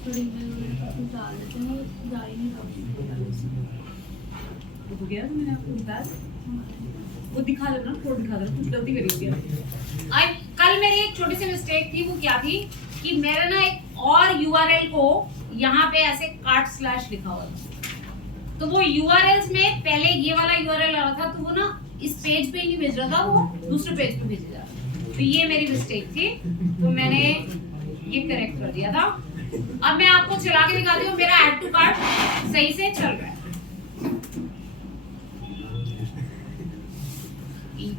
थोड़ी देर कुछ डाल देते हैं, जा ही नहीं रहा। हो गया तो मैंने आपको बताया, वो दिखा देना, कोड दिखा देना, कुछ गलती करी होगी। आज कल मेरी एक छोटी सी मिस्टेक थी, वो क्या थी कि मेरा ना एक और यूआरएल को यहाँ पे ऐसे काट स्लैश लिखा हुआ था, तो वो यूआरएल्स में पहले ये वाला यूआरएल आ रहा था, तो वो ना इस पेज पे ही नहीं भेज रहा था, वो दूसरे पेज पे भेज रहा था। तो ये मेरी मिस्टेक थी, तो मैंने ये करेक्ट कर दिया था। अब मैं आपको चला के दिखाती हूँ मेरा ऐड टू कार्ट सही से चल रहा है।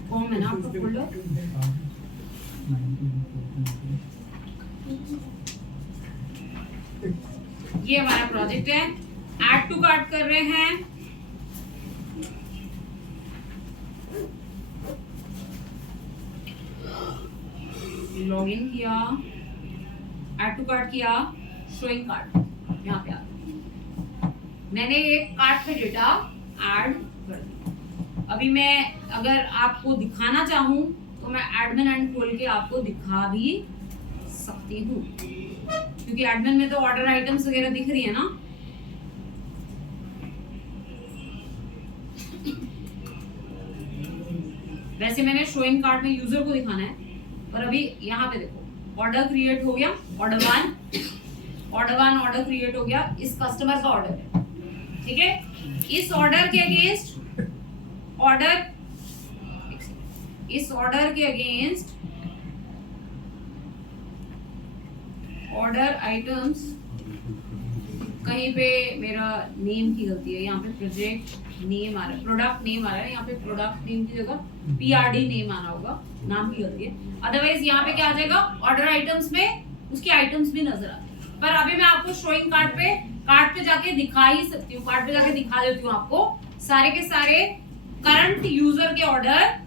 कौन है ना आपका फोल्डर, ये हमारा प्रोजेक्ट है, ऐड टू कार्ट कर रहे हैं। लॉगिन किया, ऐड टू कार्ट किया, शोइंग कार्ट, यहाँ पे आ मैंने एक कार्ट पे डेटा ऐड कर दिया। अभी मैं अगर आपको दिखाना चाहूँ तो मैं एडमिन एंड खोल के आपको दिखा भी सकती हूँ, क्योंकि एडमिन में तो ऑर्डर आइटम्स वगैरह दिख रही है ना। वैसे मैंने शोइंग कार्ट में यूजर को दिखाना है, पर अभी यहाँ पे देखो ऑर्डर क्रिएट हो गया, ऑर्डर वन ऑर्डर क्रिएट हो गया, इस कस्टमर का ऑर्डर है, ठीक है। इस ऑर्डर के अगेंस्ट ऑर्डर आइटम्स, कहीं पे मेरा नेम की गलती है, यहाँ पे प्रोजेक्ट नेम आ रहा है, प्रोडक्ट नेम आ रहा है, यहाँ पे प्रोडक्ट नेम की जगह पीआरडी नेम आना होगा, नाम की गलती है। अदरवाइज यहाँ पे क्या आ जाएगा, ऑर्डर आइटम्स में उसकी आइटम्स भी नजर आते हैं। पर अभी मैं आपको शोइंग कार्ट पे जाके दिखा ही सकती हूँ, कार्ट पे जाके दिखा देती हूँ आपको सारे के सारे करंट यूजर के ऑर्डर।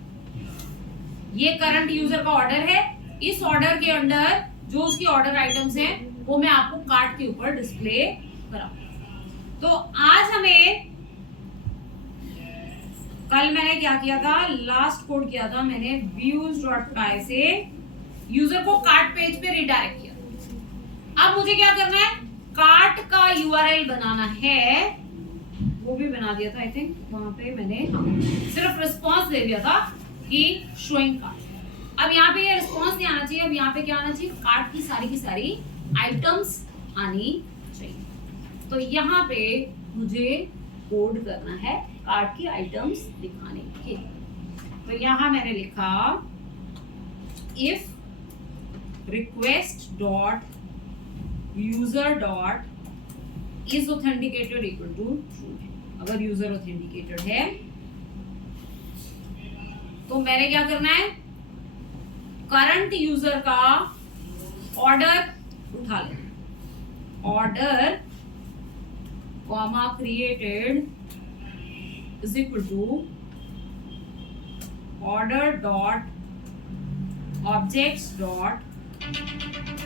ये करंट यूजर का ऑर्डर है, इस ऑर्डर के अंदर जो उसकी ऑर्डर आइटम्स हैं वो मैं आपको कार्ट के ऊपर डिस्प्ले कराऊंगा। तो आज हमें, कल मैंने क्या किया था, लास्ट कोड किया था मैंने views.py से यूजर को कार्ट पेज पे रिडायरेक्ट किया। अब मुझे क्या करना है, कार्ट का यूआरएल बनाना है, वो भी बना दिया था आई थिंक, वहां पे मैंने सिर्फ रिस्पॉन्स दे दिया था कि शोइंग कार्ट। अब यहाँ पे ये रिस्पॉन्स नहीं आना चाहिए, अब यहाँ पे क्या आना चाहिए, कार्ट की सारी आइटम्स आनी चाहिए। तो यहाँ पे मुझे कोड करना है कार्ट की आइटम्स दिखाने के। तो यहाँ मैंने लिखा if request dot user dot is authenticated equal to true. अगर यूजर ऑथेंटिकेटेड है तो मैंने क्या करना है, करंट यूजर का ऑर्डर उठा लेना, order comma created is equal to order dot objects dot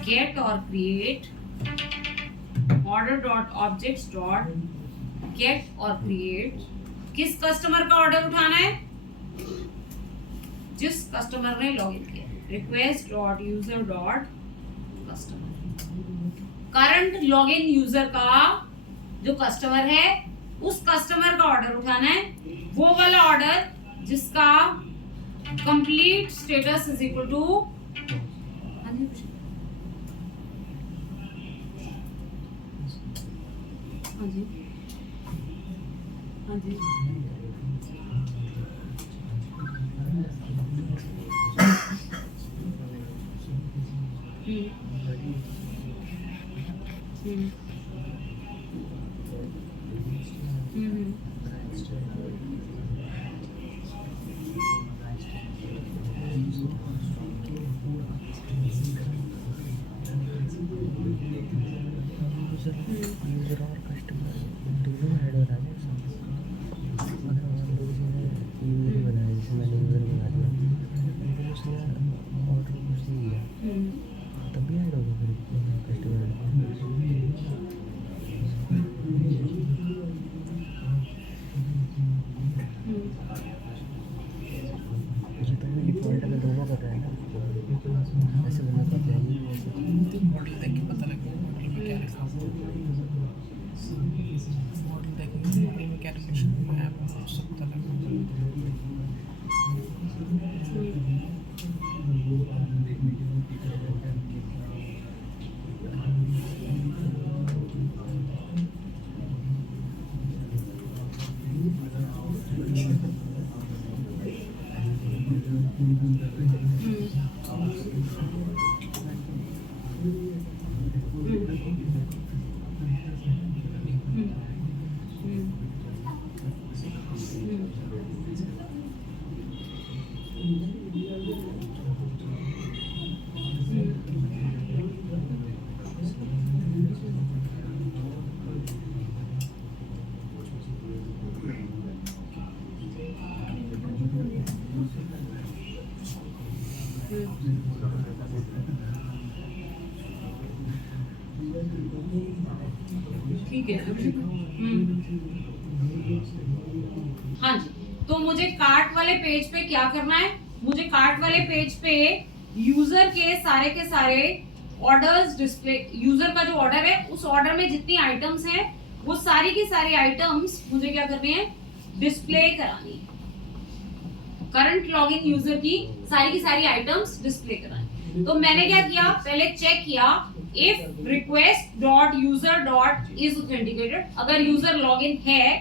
get or create, order dot objects dot get or create. किस कस्टमर का ऑर्डर उठाना है, जिस कस्टमर ने लॉगिन किया, request dot user dot customer. Current login user का जो customer है उस कस्टमर का ऑर्डर उठाना है, वो वाला ऑर्डर जिसका complete status is equal to, हाँ जी हाँ जी यूजर और कस्टमर दोनों ऐड हो रहा है। अगर यूजर बनाया, जैसे मैंने यूजर बना दिया, उसने ऑर्डर कुछ दिया तब भी ऐड होगा फिर कस्टमर। मुझे तो डिफॉल्ट में दोनों कर रहा है ना, ऐसे बनना तो चाहिए। मॉडल देख के पता लगेगा मॉडल में क्या लिखा ठीक है। हाँ जी, तो मुझे कार्ट वाले पेज पे क्या करना है, मुझे कार्ट वाले पेज पे यूजर के सारे ऑर्डर्स डिस्प्ले, यूजर का जो ऑर्डर है उस ऑर्डर में जितनी आइटम्स हैं वो सारी की सारी आइटम्स मुझे क्या करनी है, डिस्प्ले करानी है। करंट लॉगिन यूजर की सारी आइटम्स डिस्प्ले करानी। तो मैंने क्या किया, पहले चेक किया if request dot user dot is authenticated, अगर यूजर लॉगिन है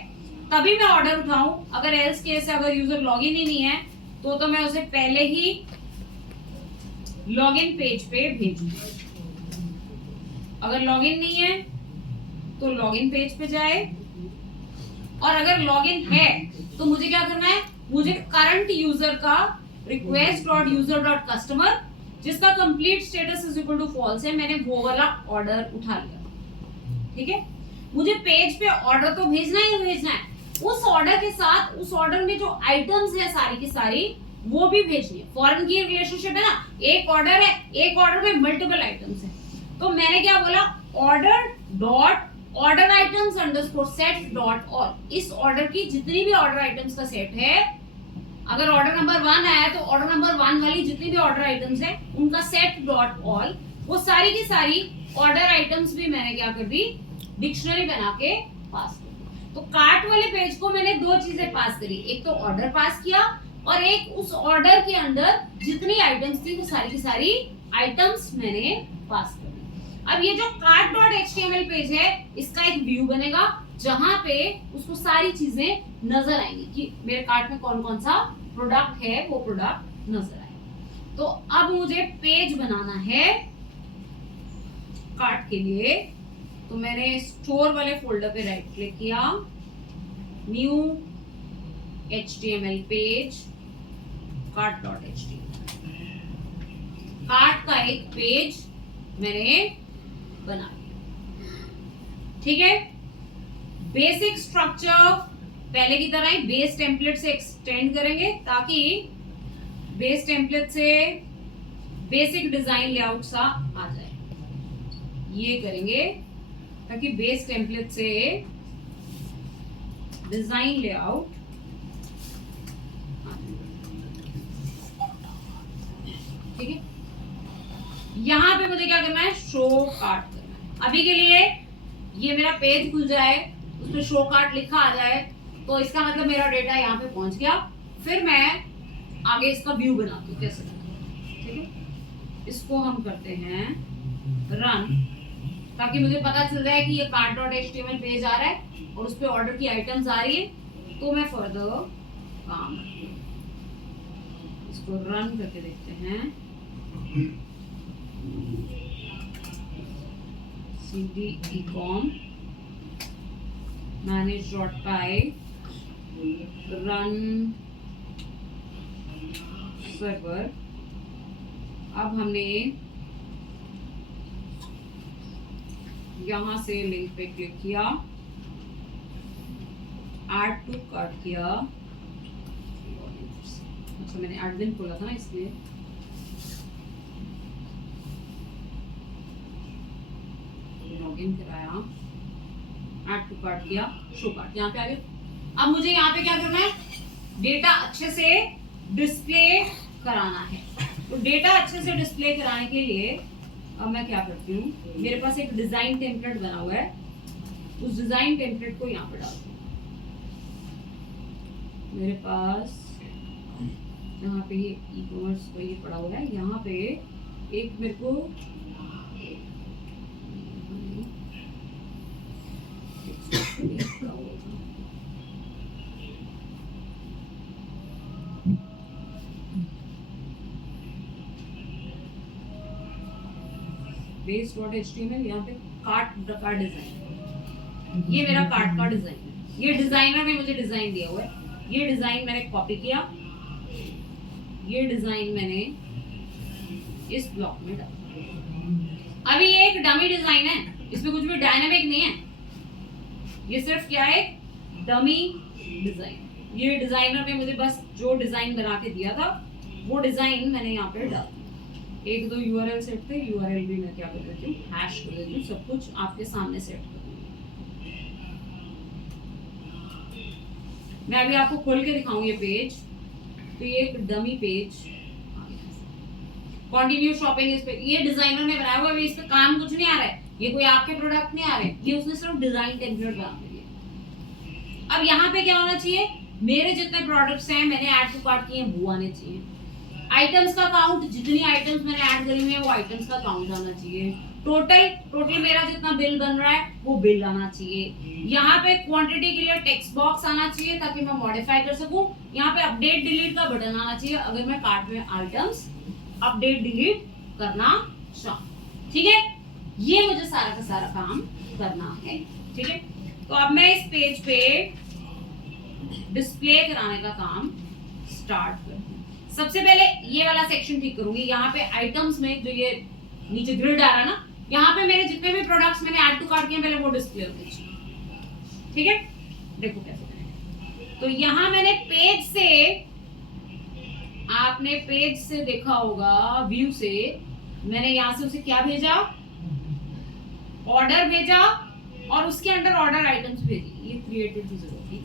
तभी मैं ऑर्डर उठाऊं, अगर एल्स केस है अगर यूजर लॉगिन ही नहीं है तो मैं उसे पहले ही लॉगिन पेज पे भेजूं। अगर लॉगिन नहीं है तो लॉगिन पेज पे जाए, और अगर लॉगिन है तो मुझे क्या करना है, मुझे करंट यूजर का request dot user dot customer जिसका complete status is equal to false है, मैंने वो वाला ऑर्डर उठा लिया। ठीक है, मुझे पेज पे ऑर्डर तो भेजना ही भेजना है, उस ऑर्डर के साथ उस ऑर्डर में जो आइटम्स है सारी की सारी वो भी भेजनी है। फॉरेन की रिलेशनशिप है ना, एक ऑर्डर है, एक ऑर्डर में मल्टीपल आइटम्स है, तो मैंने क्या बोला, order dot order items underscore set dot all, इस ऑर्डर की जितनी भी ऑर्डर आइटम्स का सेट है, अगर ऑर्डर नंबर 1 आया है तो ऑर्डर नंबर 1 वाली जितनी भी ऑर्डर आइटम्स है उनका सेट डॉट ऑल, वो सारी की सारी ऑर्डर आइटम्स भी मैंने क्या कर दी, डिक्शनरी बना के पास कर दी। तो कार्ट वाले पेज को मैंने दो चीजें पास करी, एक तो ऑर्डर पास किया और एक उस ऑर्डर के अंदर जितनी आइटम्स थी वो सारी की सारी आइटम्स मैंने पास कर दी। अब ये जो कार्ट डॉट एचटीएमएल पेज है इसका एक व्यू बनेगा जहां पे उसको सारी चीजें नजर आएंगी कि मेरे कार्ट में कौन कौन सा प्रोडक्ट है, वो प्रोडक्ट नजर आए। तो अब मुझे पेज बनाना है कार्ट के लिए, तो मैंने स्टोर वाले फोल्डर पे राइट क्लिक किया, new HTML page cart dot HTML, cart का एक पेज मैंने बना लिया। ठीक है, बेसिक स्ट्रक्चर पहले की तरह ही बेस टेम्पलेट से एक्सटेंड करेंगे ताकि बेस टेम्पलेट से बेसिक डिजाइन लेआउट सा आ जाए, ये करेंगे ताकि बेस टेम्पलेट से डिजाइन लेआउट। ठीक है, यहां पे मुझे क्या करना है, शो कार्ट करना है। अभी के लिए ये मेरा पेज खुल जाए, उसमें शो कार्ट लिखा आ जाए, तो इसका मतलब मेरा डेटा यहाँ पे पहुंच गया। फिर मैं आगे इसका व्यू बनाती हूँ कैसे। ठीक है, इसको हम करते हैं रन, ताकि मुझे पता चल जाए कि ये कार्ट डॉट एचटीएमएल पेज आ रहा है और उस पे ऑर्डर की आइटम्स आ रही है, तो मैं फर्दर काम इसको रन करके देखते हैं। cd ecom manage.py run server. अब हमने यहां से लिंक पे क्लिक किया, ऐड टू कार्ट किया। अच्छा, मैंने एडमिन खोला था ना इसलिए। लॉगिन कराया, ऐड टू कार्ट किया, शो कार्ट यहाँ पे आ गया। अब मुझे यहाँ पे क्या करना है, डेटा अच्छे से डिस्प्ले कराना है। तो डेटा अच्छे से डिस्प्ले कराने के लिए अब मैं क्या करती हूँ, मेरे पास एक डिजाइन टेम्पलेट बना हुआ है, उस डिजाइन टेम्पलेट को यहाँ पे डालती हूँ। मेरे पास यहाँ पे ये ई-कॉमर्स का ये पड़ा हुआ है, यहाँ पे एक मेरे को base.html, यहाँ पे कार्ट का डिजाइन, ये मेरा कार्ट का डिजाइन है। ये डिजाइनर ने मुझे डिजाइन दिया हुआ है, ये डिजाइन मैंने कॉपी किया, ये डिजाइन मैंने इस ब्लॉक में डाला। अभी ये एक डमी डिजाइन है, इसमें कुछ भी डायनामिक नहीं है, ये सिर्फ क्या है, डमी डिजाइन। ये डिजाइनर ने मुझे बस जो डिजाइन बना के दिया था वो डिजाइन मैंने यहाँ पे डाल दिया। एक दो यूआरएल सेट थे, यूआरएल भी मैं क्या कर देती हूँ, हैश कर देती हूँ, सब कुछ आपके सामने सेट कर दूंगी। मैं अभी आपको खोल के दिखाऊंगी ये पेज, तो ये एक डमी पेज, कंटिन्यू शॉपिंग इस पे, ये डिजाइनर ने बनाया हुआ है, इस पे काम कुछ नहीं आ रहा है, ये कोई आपके प्रोडक्ट नहीं आ रहे, ये उसने सिर्फ डिजाइन टेम्पलेट बना दिया। अब यहाँ पे क्या होना चाहिए, मेरे जितने प्रोडक्ट्स हैं मैंने ऐड टू कार्ट किए हैं वो आने चाहिए, आइटम्स का काउंट, जितनी आइटम्स मैंने ऐड करी हुई है वो आइटम्स का काउंट आना चाहिए, टोटल मेरा जितना बिल बन रहा है वो बिल आना चाहिए, यहाँ पे क्वांटिटी के लिए टेक्स्ट बॉक्स आना चाहिए ताकि मैं मॉडिफाई कर सकूं, यहाँ पे अपडेट डिलीट का बटन आना चाहिए अगर मैं कार्ट में आइटम्स अपडेट डिलीट करना चाहूं। ठीक है, ये मुझे सारा का सारा काम करना है। ठीक है, तो अब मैं इस पेज पे डिस्प्ले कराने का काम स्टार्ट करती हूँ। सबसे पहले ये वाला सेक्शन ठीक करूंगी, यहाँ पे आइटम्स में जो ये नीचे ग्रिड आ रहा है ना, यहाँ पे मेरे जितने भी प्रोडक्ट्स मैंने ऐड टू कार्ट किए पहले वो डिस्प्ले होने चाहिए। ठीक है, देखो कैसे करेंगे। तो यहाँ मैंने पेज से, आपने पेज से देखा होगा, व्यू से मैंने यहाँ से उसे क्या भेजा, ऑर्डर भेजा, और उसके अंदर ऑर्डर आइटम्स भेजी, ये क्रिएटेड की जरूरत थी,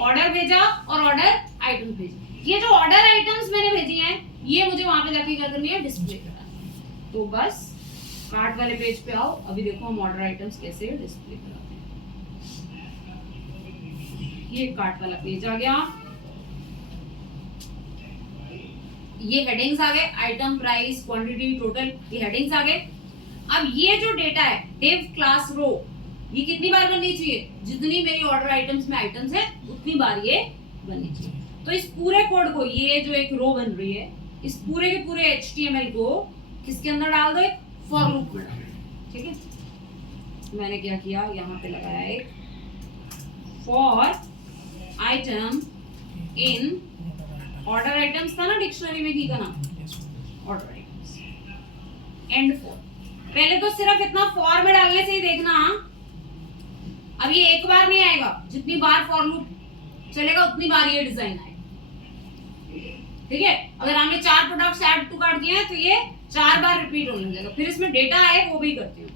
ऑर्डर भेजा और ऑर्डर आइटम्स भेजी। ये जो ऑर्डर आइटम्स मैंने भेजी हैं ये मुझे वहां पे जाके क्या करनी है, डिस्प्ले करना है। तो बस कार्ट वाले पेज पे आओ, अभी देखो हम ऑर्डर आइटम्स कैसे डिस्प्ले कराते हैं। ये कार्ट वाला पेज आ गया, ये हेडिंग्स आ गए, आइटम, प्राइस, क्वांटिटी, टोटल, ये हेडिंग्स आ गए। अब ये जो डेटा है डिव क्लास रो, ये कितनी बार बननी चाहिए, जितनी मेरी ऑर्डर आइटम्स में आइटम्स है उतनी बार ये बननी चाहिए। तो इस पूरे कोड को, ये जो एक रो बन रही है, इस पूरे के पूरे HTML को किसके अंदर डाल दो, एक फॉर लूप में डाल दो। ठीक है, मैंने क्या किया, यहाँ पे लगाया एक for item in order items था ना डिक्शनरी में, की का नाम ऑर्डर आइटम्स, एंड फॉर। पहले तो सिर्फ इतना फॉर में डालने से ही देखना, अब ये एक बार नहीं आएगा, जितनी बार फॉर लूप चलेगा उतनी बार ये डिजाइन आएगा। ठीक है, अगर हमने 4 प्रोडक्ट्स ऐड टू कार्ट किए हैं तो ये 4 बार रिपीट होने लगेगा। फिर इसमें डेटा है वो भी करती हूँ,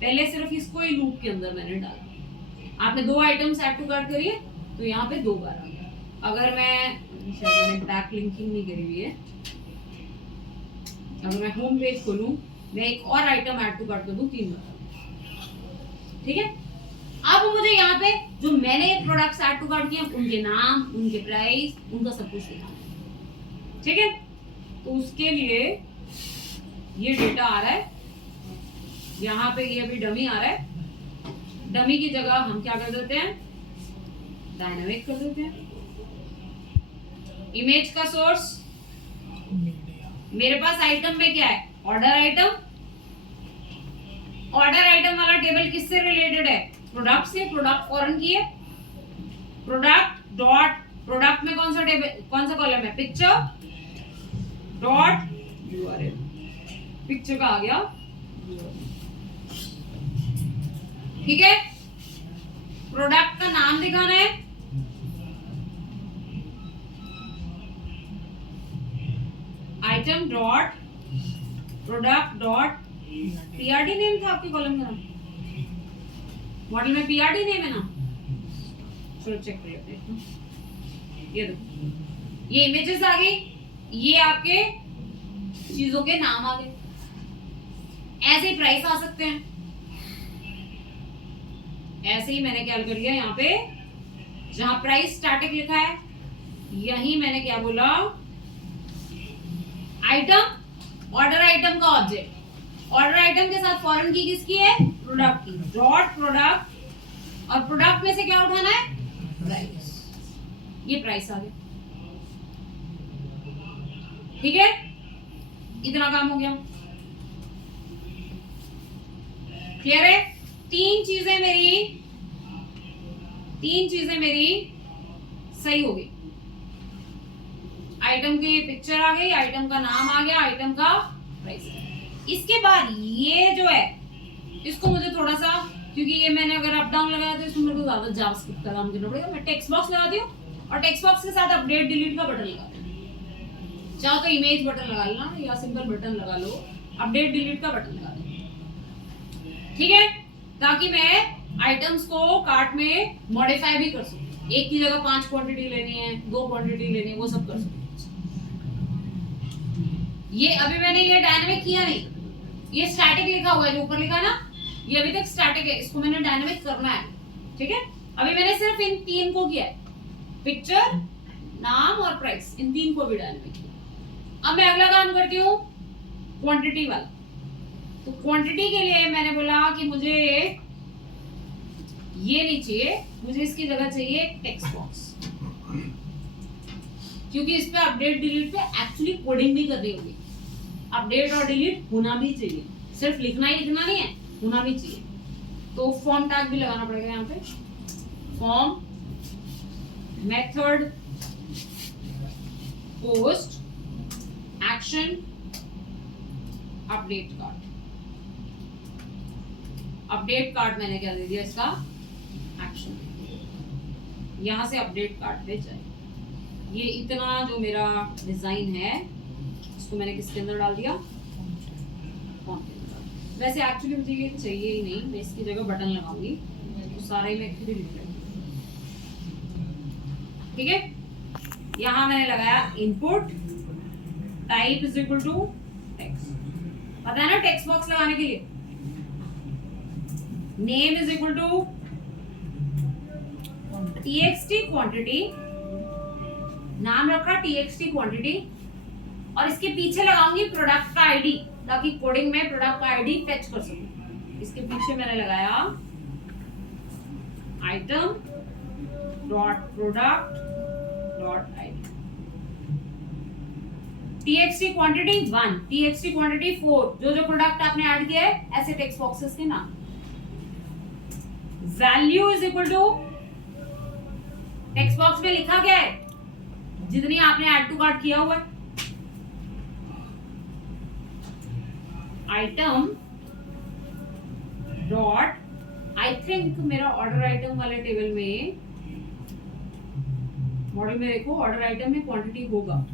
पहले सिर्फ इसको ही लूप के अंदर मैंने डाला। आपने 2 आइटम्स ऐड टू कार्ट करिए तो यहाँ पे 2 बार आ गया। अगर मैं, शायद मैंने बैक लिंकिंग नहीं करी हुई है, अगर मैं होम पेज खोलूं, मैं एक और आइटम ऐड टू कार्ट कर दूं 3 बार। ठीक है, अब मुझे यहाँ पे जो मैंने प्रोडक्ट्स ऐड टू कार्ट किए उनके नाम, उनके प्राइस, उनका सब कुछ दिखाना है। ठीक है, तो उसके लिए ये डेटा आ रहा है यहाँ पे, ये अभी डमी आ रहा है, डमी की जगह हम क्या कर देते हैं, डायनामिक कर देते हैं। इमेज का सोर्स मेरे पास आइटम में क्या है, ऑर्डर आइटम। ऑर्डर आइटम वाला टेबल किससे रिलेटेड है, प्रोडक्ट से, प्रोडक्ट फॉरन की है, प्रोडक्ट डॉट, प्रोडक्ट में कौन सा टेबल, कौन सा कॉलम है, पिक्चर डॉट यूआरएल, पिक्चर का आ गया। ठीक है, प्रोडक्ट का नाम दिखाना है, item dot product dot PRD name था आपके कॉलम का, मॉडल में पीआरडी नेम है ना, चलो चेक कर लेते हैं। ये देखो, ये इमेजेस आ गई, ये आपके चीजों के नाम आ गए, ऐसे ही प्राइस आ सकते हैं। ऐसे ही मैंने क्या कर लिया, यहाँ पे जहां प्राइस स्टैटिक लिखा है यही मैंने क्या बोला, आइटम, ऑर्डर आइटम का ऑब्जेक्ट, ऑर्डर आइटम के साथ फॉरेन की किसकी है, प्रोडक्ट की, डॉट प्रोडक्ट, और प्रोडक्ट में से क्या उठाना है, प्राइस। ये प्राइस आ गया। ठीक है, इतना काम हो गया, क्लियर है। 3 चीजें मेरी सही हो गई, आइटम की पिक्चर आ गई, आइटम का नाम आ गया, आइटम का प्राइस। इसके बाद ये जो है इसको मुझे थोड़ा सा, क्योंकि ये मैंने अगर अप डाउन लगाया तो इसमें मेरे को ज्यादा जावास्क्रिप्ट का काम करना पड़ेगा, मैं टेक्स्ट बॉक्स लगाती हूँ और टेक्स्ट बॉक्स के साथ अपडेट डिलीट का बटन लगाती हूँ। चाहो तो इमेज बटन लगा लेना या सिंपल बटन लगा लो, अपडेट डिलीट का बटन लगा लो, ठीक है, ताकि मैं आइटम्स को कार्ट में मॉडिफाई भी कर सकूं। एक की जगह 5 क्वांटिटी लेनी है, 2 क्वांटिटी लेनी है, वो सब कर सकूं। ये अभी मैंने ये डायनामिक किया नहीं, ये स्टैटिक लिखा हुआ है, जो ऊपर लिखा है ना, ये अभी तक स्टैटिक है, इसको मैंने डायनामिक करना है, ठीक है। अभी मैंने सिर्फ इन 3 को किया है, पिक्चर, नाम और प्राइस, इन 3 को भी डायनामिक किया। अब मैं अगला काम करती हूँ क्वांटिटी वाला। तो क्वांटिटी के लिए मैंने बोला कि मुझे ये नहीं चाहिए, मुझे इसकी जगह चाहिए एक टेक्स्ट बॉक्स, क्योंकि इस पे अपडेट डिलीट पे एक्चुअली कोडिंग भी करनी होगी। अपडेट और डिलीट होना भी चाहिए, सिर्फ लिखना ही लिखना नहीं है, होना भी चाहिए। तो फॉर्म टैग भी लगाना पड़ेगा यहाँ पे, form, method, post, action, update card. Update card मैंने क्या दे दिया, इसका एक्शन, यहां से अपडेट कार्ड पे जाए। ये इतना जो मेरा डिजाइन है, इसको मैंने किसके अंदर डाल दिया, फॉर्म के अंदर। वैसे एक्चुअली मुझे ये चाहिए ही नहीं, मैं इसकी जगह बटन लगाऊंगी, तो सारा ही मैं खुद ही लिख लूंगी, ठीक है। यहां मैंने लगाया input, type is equal to text, पता है ना टेक्स्ट बॉक्स लगाने के लिए। Name is equal to txt quantity, नाम रखा txt क्वांटिटी, और इसके पीछे लगाऊंगी प्रोडक्ट का आईडी, ताकि कोडिंग में प्रोडक्ट का आईडी फेच कर सकूं। इसके पीछे मैंने लगाया item dot product dot ID, txt quantity 1, txt quantity 4, जो जो प्रोडक्ट आपने ऐड किया है ऐसे टेक्स्ट बॉक्सेस के नाम। Value is equal to, text box में लिखा क्या है, जितनी आपने ऐड टू कार्ट किया हुआ है। आइटम डॉट, आई थिंक मेरा ऑर्डर आइटम वाले टेबल में, मॉडल में देखो, ऑर्डर आइटम में क्वांटिटी होगा,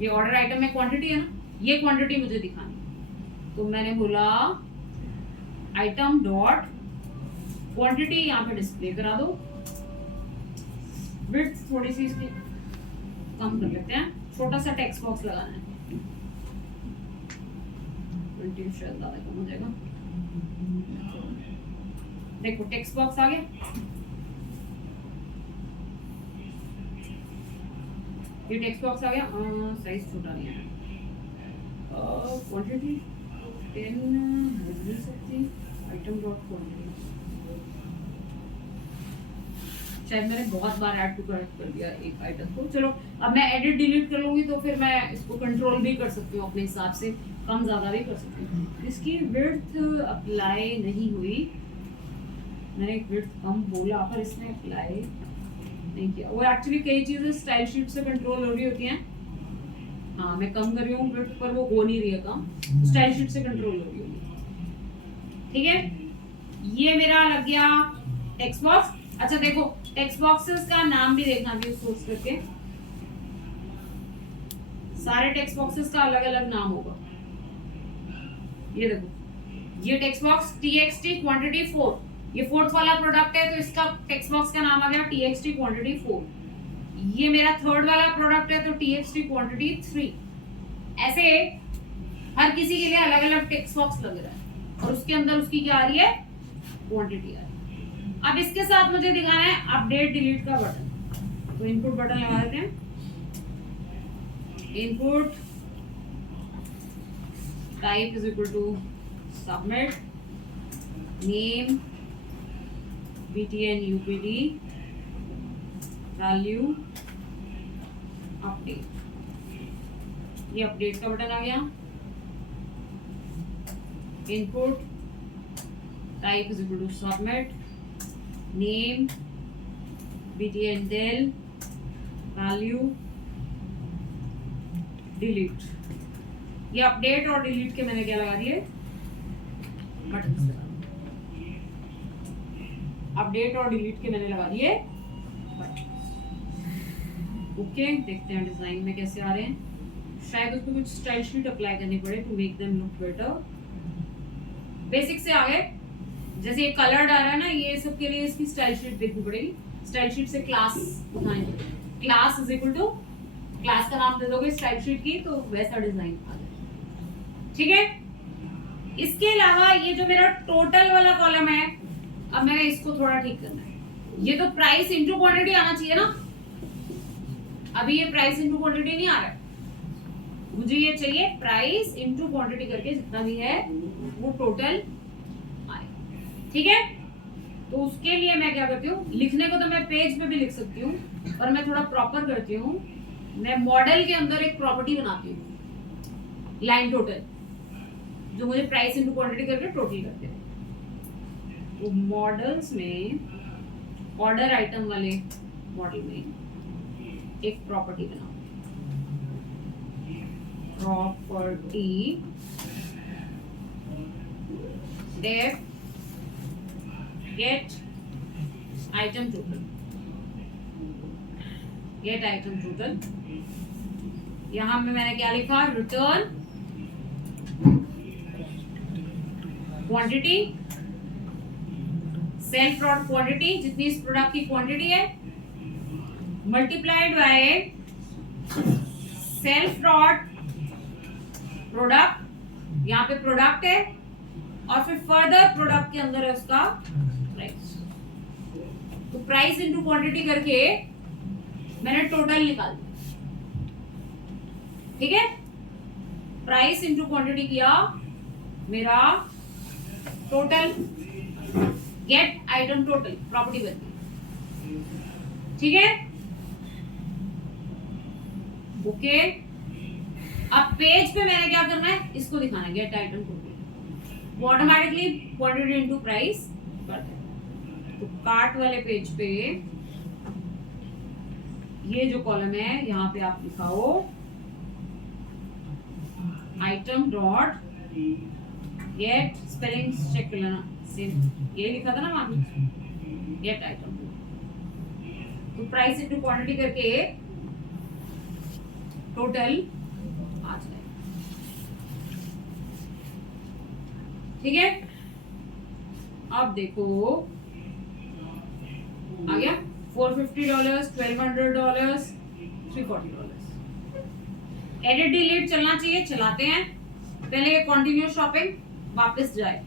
ये ऑर्डर आइटम में क्वांटिटी है ना, ये क्वांटिटी मुझे दिखानी। तो मैंने बोला आइटम डॉट क्वांटिटी, यहाँ पे डिस्प्ले करा दो, विड्थ थोड़ी सी इसकी कम कर लेते हैं, छोटा सा टेक्स्ट बॉक्स लगाना है, 20 शायद ज्यादा कम हो जाएगा। देखो टेक्स्ट बॉक्स आ गया, ये टेक्स्ट बॉक्स आ गया, साइज छोटा नहीं है, क्वांटिटी 10 मिल सकती, आइटम डॉट क्वांटिटी, शायद मैंने बहुत बार ऐड टू कार्ट कर दिया एक आइटम को। चलो अब मैं एडिट डिलीट कर लूंगी, तो फिर मैं इसको कंट्रोल भी कर सकती हूँ अपने हिसाब से, कम ज्यादा भी कर सकती हूँ। इसकी विड्थ अप्लाई नहीं हुई, मैंने विड्थ कम बोला पर इसने अप्लाई नहीं किया। वो एक्चुअली कई चीजें स्टाइल शीट से कंट्रोल हो रही होती हैं, हाँ मैं कम कर रही हूँ विड्थ, पर वो हो नहीं रही है कम, स्टाइल शीट से कंट्रोल हो रही होगी, ठीक है। ये मेरा लग गया टेक्स्ट बॉक्स। अच्छा देखो टेक्स्ट बॉक्सेस का नाम भी देखना भी सोच करके, सारे टेक्स्ट बॉक्सेस का अलग अलग नाम होगा। ये देखो, ये टेक्स्ट बॉक्स txt क्वांटिटी 4, ये 4th वाला प्रोडक्ट है, तो इसका टेक्स्ट बॉक्स का नाम आ गया txt क्वांटिटी 4। ये मेरा 3rd वाला प्रोडक्ट है, तो txt क्वांटिटी 3। ऐसे हर किसी के लिए अलग अलग टेक्स्ट बॉक्स लग रहा है, और उसके अंदर उसकी क्या आ रही है, क्वांटिटी आ रही है। अब इसके साथ मुझे दिखाना है अपडेट डिलीट का बटन, तो इनपुट बटन लगा देते हैं, input, type is equal to submit, name btn upd, value update, ये अपडेट का बटन आ गया। Input, type is equal to submit, name btn del, value delete. ये अपडेट और डिलीट के मैंने क्या लगा दिए, बटन। अपडेट और डिलीट के मैंने लगा दिए बटन। ओके, देखते हैं डिजाइन में कैसे आ रहे हैं। शायद उसको कुछ स्टाइल शीट अप्लाई करनी पड़े to make them look better. Basic से आगे जैसे ये कलर्ड आ रहा है ना, ये सब के लिए इसकी स्टाइल शीट देखनी पड़ेगी। स्टाइल शीट से क्लास उठाएंगे, class is equal to class का नाम दे दोगे स्टाइल शीट की, तो वैसा डिजाइन आ जाएगा। ठीक है, इसके अलावा ये जो मेरा टोटल वाला कॉलम है, अब मैंने इसको थोड़ा ठीक करना है। ये तो प्राइस इंटू क्वांटिटी आना चाहिए ना, अभी ये प्राइस इंटू क्वांटिटी नहीं आ रहा है। मुझे ये चाहिए प्राइस इंटू क्वांटिटी करके जितना भी है वो टोटल आए। ठीक है, तो उसके लिए मैं क्या करती हूँ, लिखने को तो मैं पेज पे भी लिख सकती हूँ, पर मैं थोड़ा प्रॉपर करती हूँ। मैं मॉडल के अंदर एक प्रॉपर्टी बनाती हूँ, लाइन टोटल, जो मुझे प्राइस इंटू क्वांटिटी करके टोटल करते हैं। तो मॉडल्स में ऑर्डर आइटम वाले मॉडल में एक प्रॉपर्टी बनाओ, property def get item total, get item total. यहां में मैंने क्या लिखा, return quantity, self product quantity, जितनी इस प्रोडक्ट की क्वांटिटी है, मल्टीप्लाइड बाय सेल्फ प्रोडक्ट, यहाँ पे प्रोडक्ट है, और फिर फर्दर प्रोडक्ट के अंदर है उसका प्राइस। तो प्राइस इंटू क्वांटिटी करके मैंने टोटल निकाल दिया। ठीक है, प्राइस इंटू क्वांटिटी किया, मेरा total get item total property बन गई। ठीक है, ओके। अब पेज पे मैंने क्या करना है, इसको दिखाना है, गेट आइटम टोटल। वो ऑटोमेटिकली क्वांटिटी इनटू प्राइस कर देगा। तो कार्ट वाले पेज पे ये जो कॉलम है, यहाँ पे आप लिखाओ item dot get, spelling check कर लेना, सेम ये लिखा था ना वहां पे, गेट आइटम। तो प्राइस इनटू क्वांटिटी करके टोटल आ जाएगा। ठीक है, अब देखो आ गया $450, $1200, $340। एडिट डिलीट चलना चाहिए, चलाते हैं। पहले ये कंटिन्यू शॉपिंग वापस जाए,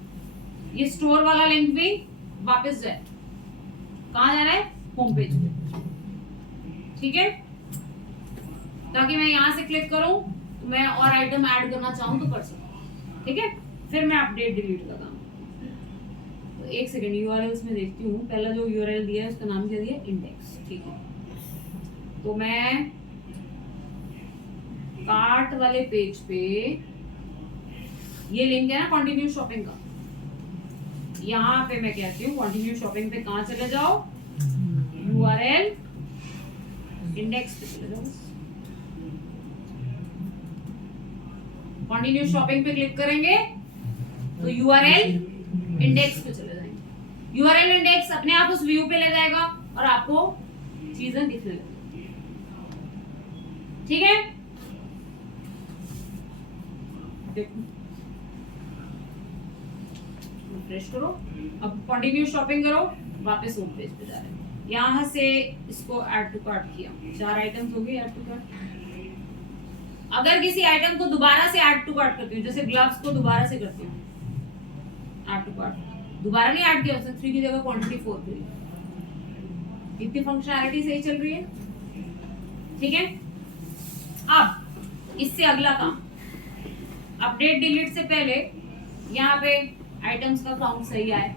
ये स्टोर वाला लिंक भी वापस जाए। कहाँ जा रहा है, होम पेज पे। ठीक है, ताकि मैं यहाँ से क्लिक करूं तो मैं और आइटम ऐड करना चाहूं तो कर सकूं। ठीक है, फिर मैं अपडेट डिलीट लगाऊं। तो एक सेकंड, यूआरएल्स में देखती हूँ। पहला जो यूआरएल दिया है उसका नाम क्या दिया, इंडेक्स। ठीक है, तो मैं कार्ट वाले पेज पे ये लिंक है ना कंटिन्यू शॉपिंग का, यहाँ पे मैं कहती हूँ कंटिन्यू शॉपिंग पे कहाँ चले जाओ, यूआरएल इंडेक्स पे चले जाओ। कंटिन्यू शॉपिंग पे क्लिक करेंगे तो यूआरएल इंडेक्स पे चले जाएंगे। यूआरएल इंडेक्स अपने आप उस व्यू पे ले जाएगा और आपको चीजें दिखने लगेंगी। ठीक है, देखो रिफ्रेश करो, अब कंटिन्यू शॉपिंग करो, वापस होम पेज पे जा रहे हैं। यहाँ से इसको ऐड टू कार्ट किया, 4 आइटम्स हो गए ऐड टू कार्ट। अगर किसी आइटम को दोबारा से ऐड टू कार्ट करती हूँ, जैसे ग्लव्स को दोबारा से करती हूँ ऐड टू कार्ट, दोबारा नहीं ऐड किया, 3 की जगह क्वांटिटी 4 की। इतनी फंक्शनैलिटी सही चल रही है। ठीक है, अब इससे अगला काम, अपडेट डिलीट से पहले यहाँ पे आइटम्स का काउंट सही आए,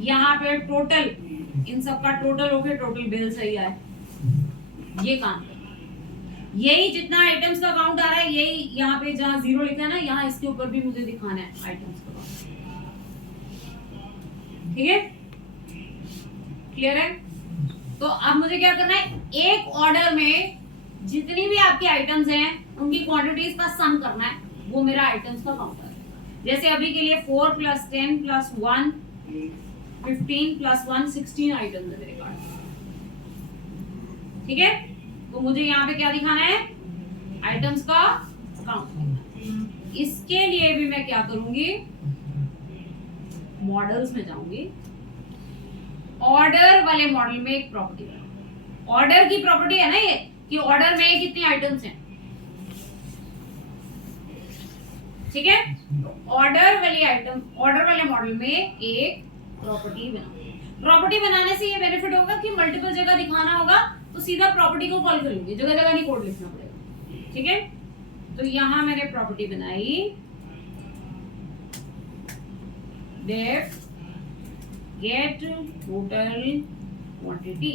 यहाँ पे टोटल, इन सब का टोटल हो गया, टोटल बिल सही आए, ये काम। यही जितना आइटम्स का काउंट आ रहा है, यही यहाँ पे जहाँ 0 लिखा है ना, यहाँ इसके ऊपर भी मुझे दिखाना है आइटम्स का काउंट। ठीक है, क्लियर है? तो अब मुझे क्या करना है, एक ऑर्डर में जितनी भी आपकी आइटम्स हैं उनकी क्वांटिटीज का सम करना है, वो मेरा आइटम्स का काउंटर है। जैसे अभी के लिए 4 + 10 + 1 15 + 1 16 आइटम्स है मेरे कार्ड। ठीक है, तो मुझे यहाँ पे क्या दिखाना है, आइटम्स का काउंट। इसके लिए भी मैं क्या करूंगी, मॉडल्स में जाऊंगी, ऑर्डर वाले मॉडल में एक प्रॉपर्टी बनाऊंगी। ऑर्डर की प्रॉपर्टी है ना ये, कि ऑर्डर में कितने आइटम्स हैं, ठीक है। तो ऑर्डर वाले मॉडल में एक प्रॉपर्टी बनाऊंगी। प्रॉपर्टी बनाने से ये बेनिफिट होगा कि मल्टीपल जगह दिखाना होगा तो सीधा प्रॉपर्टी को कॉल करूंगी, जगह जगह नहीं कोड लिखना पड़ेगा, ठीक है। तो यहां मैंने प्रॉपर्टी बनाई def get total quantity,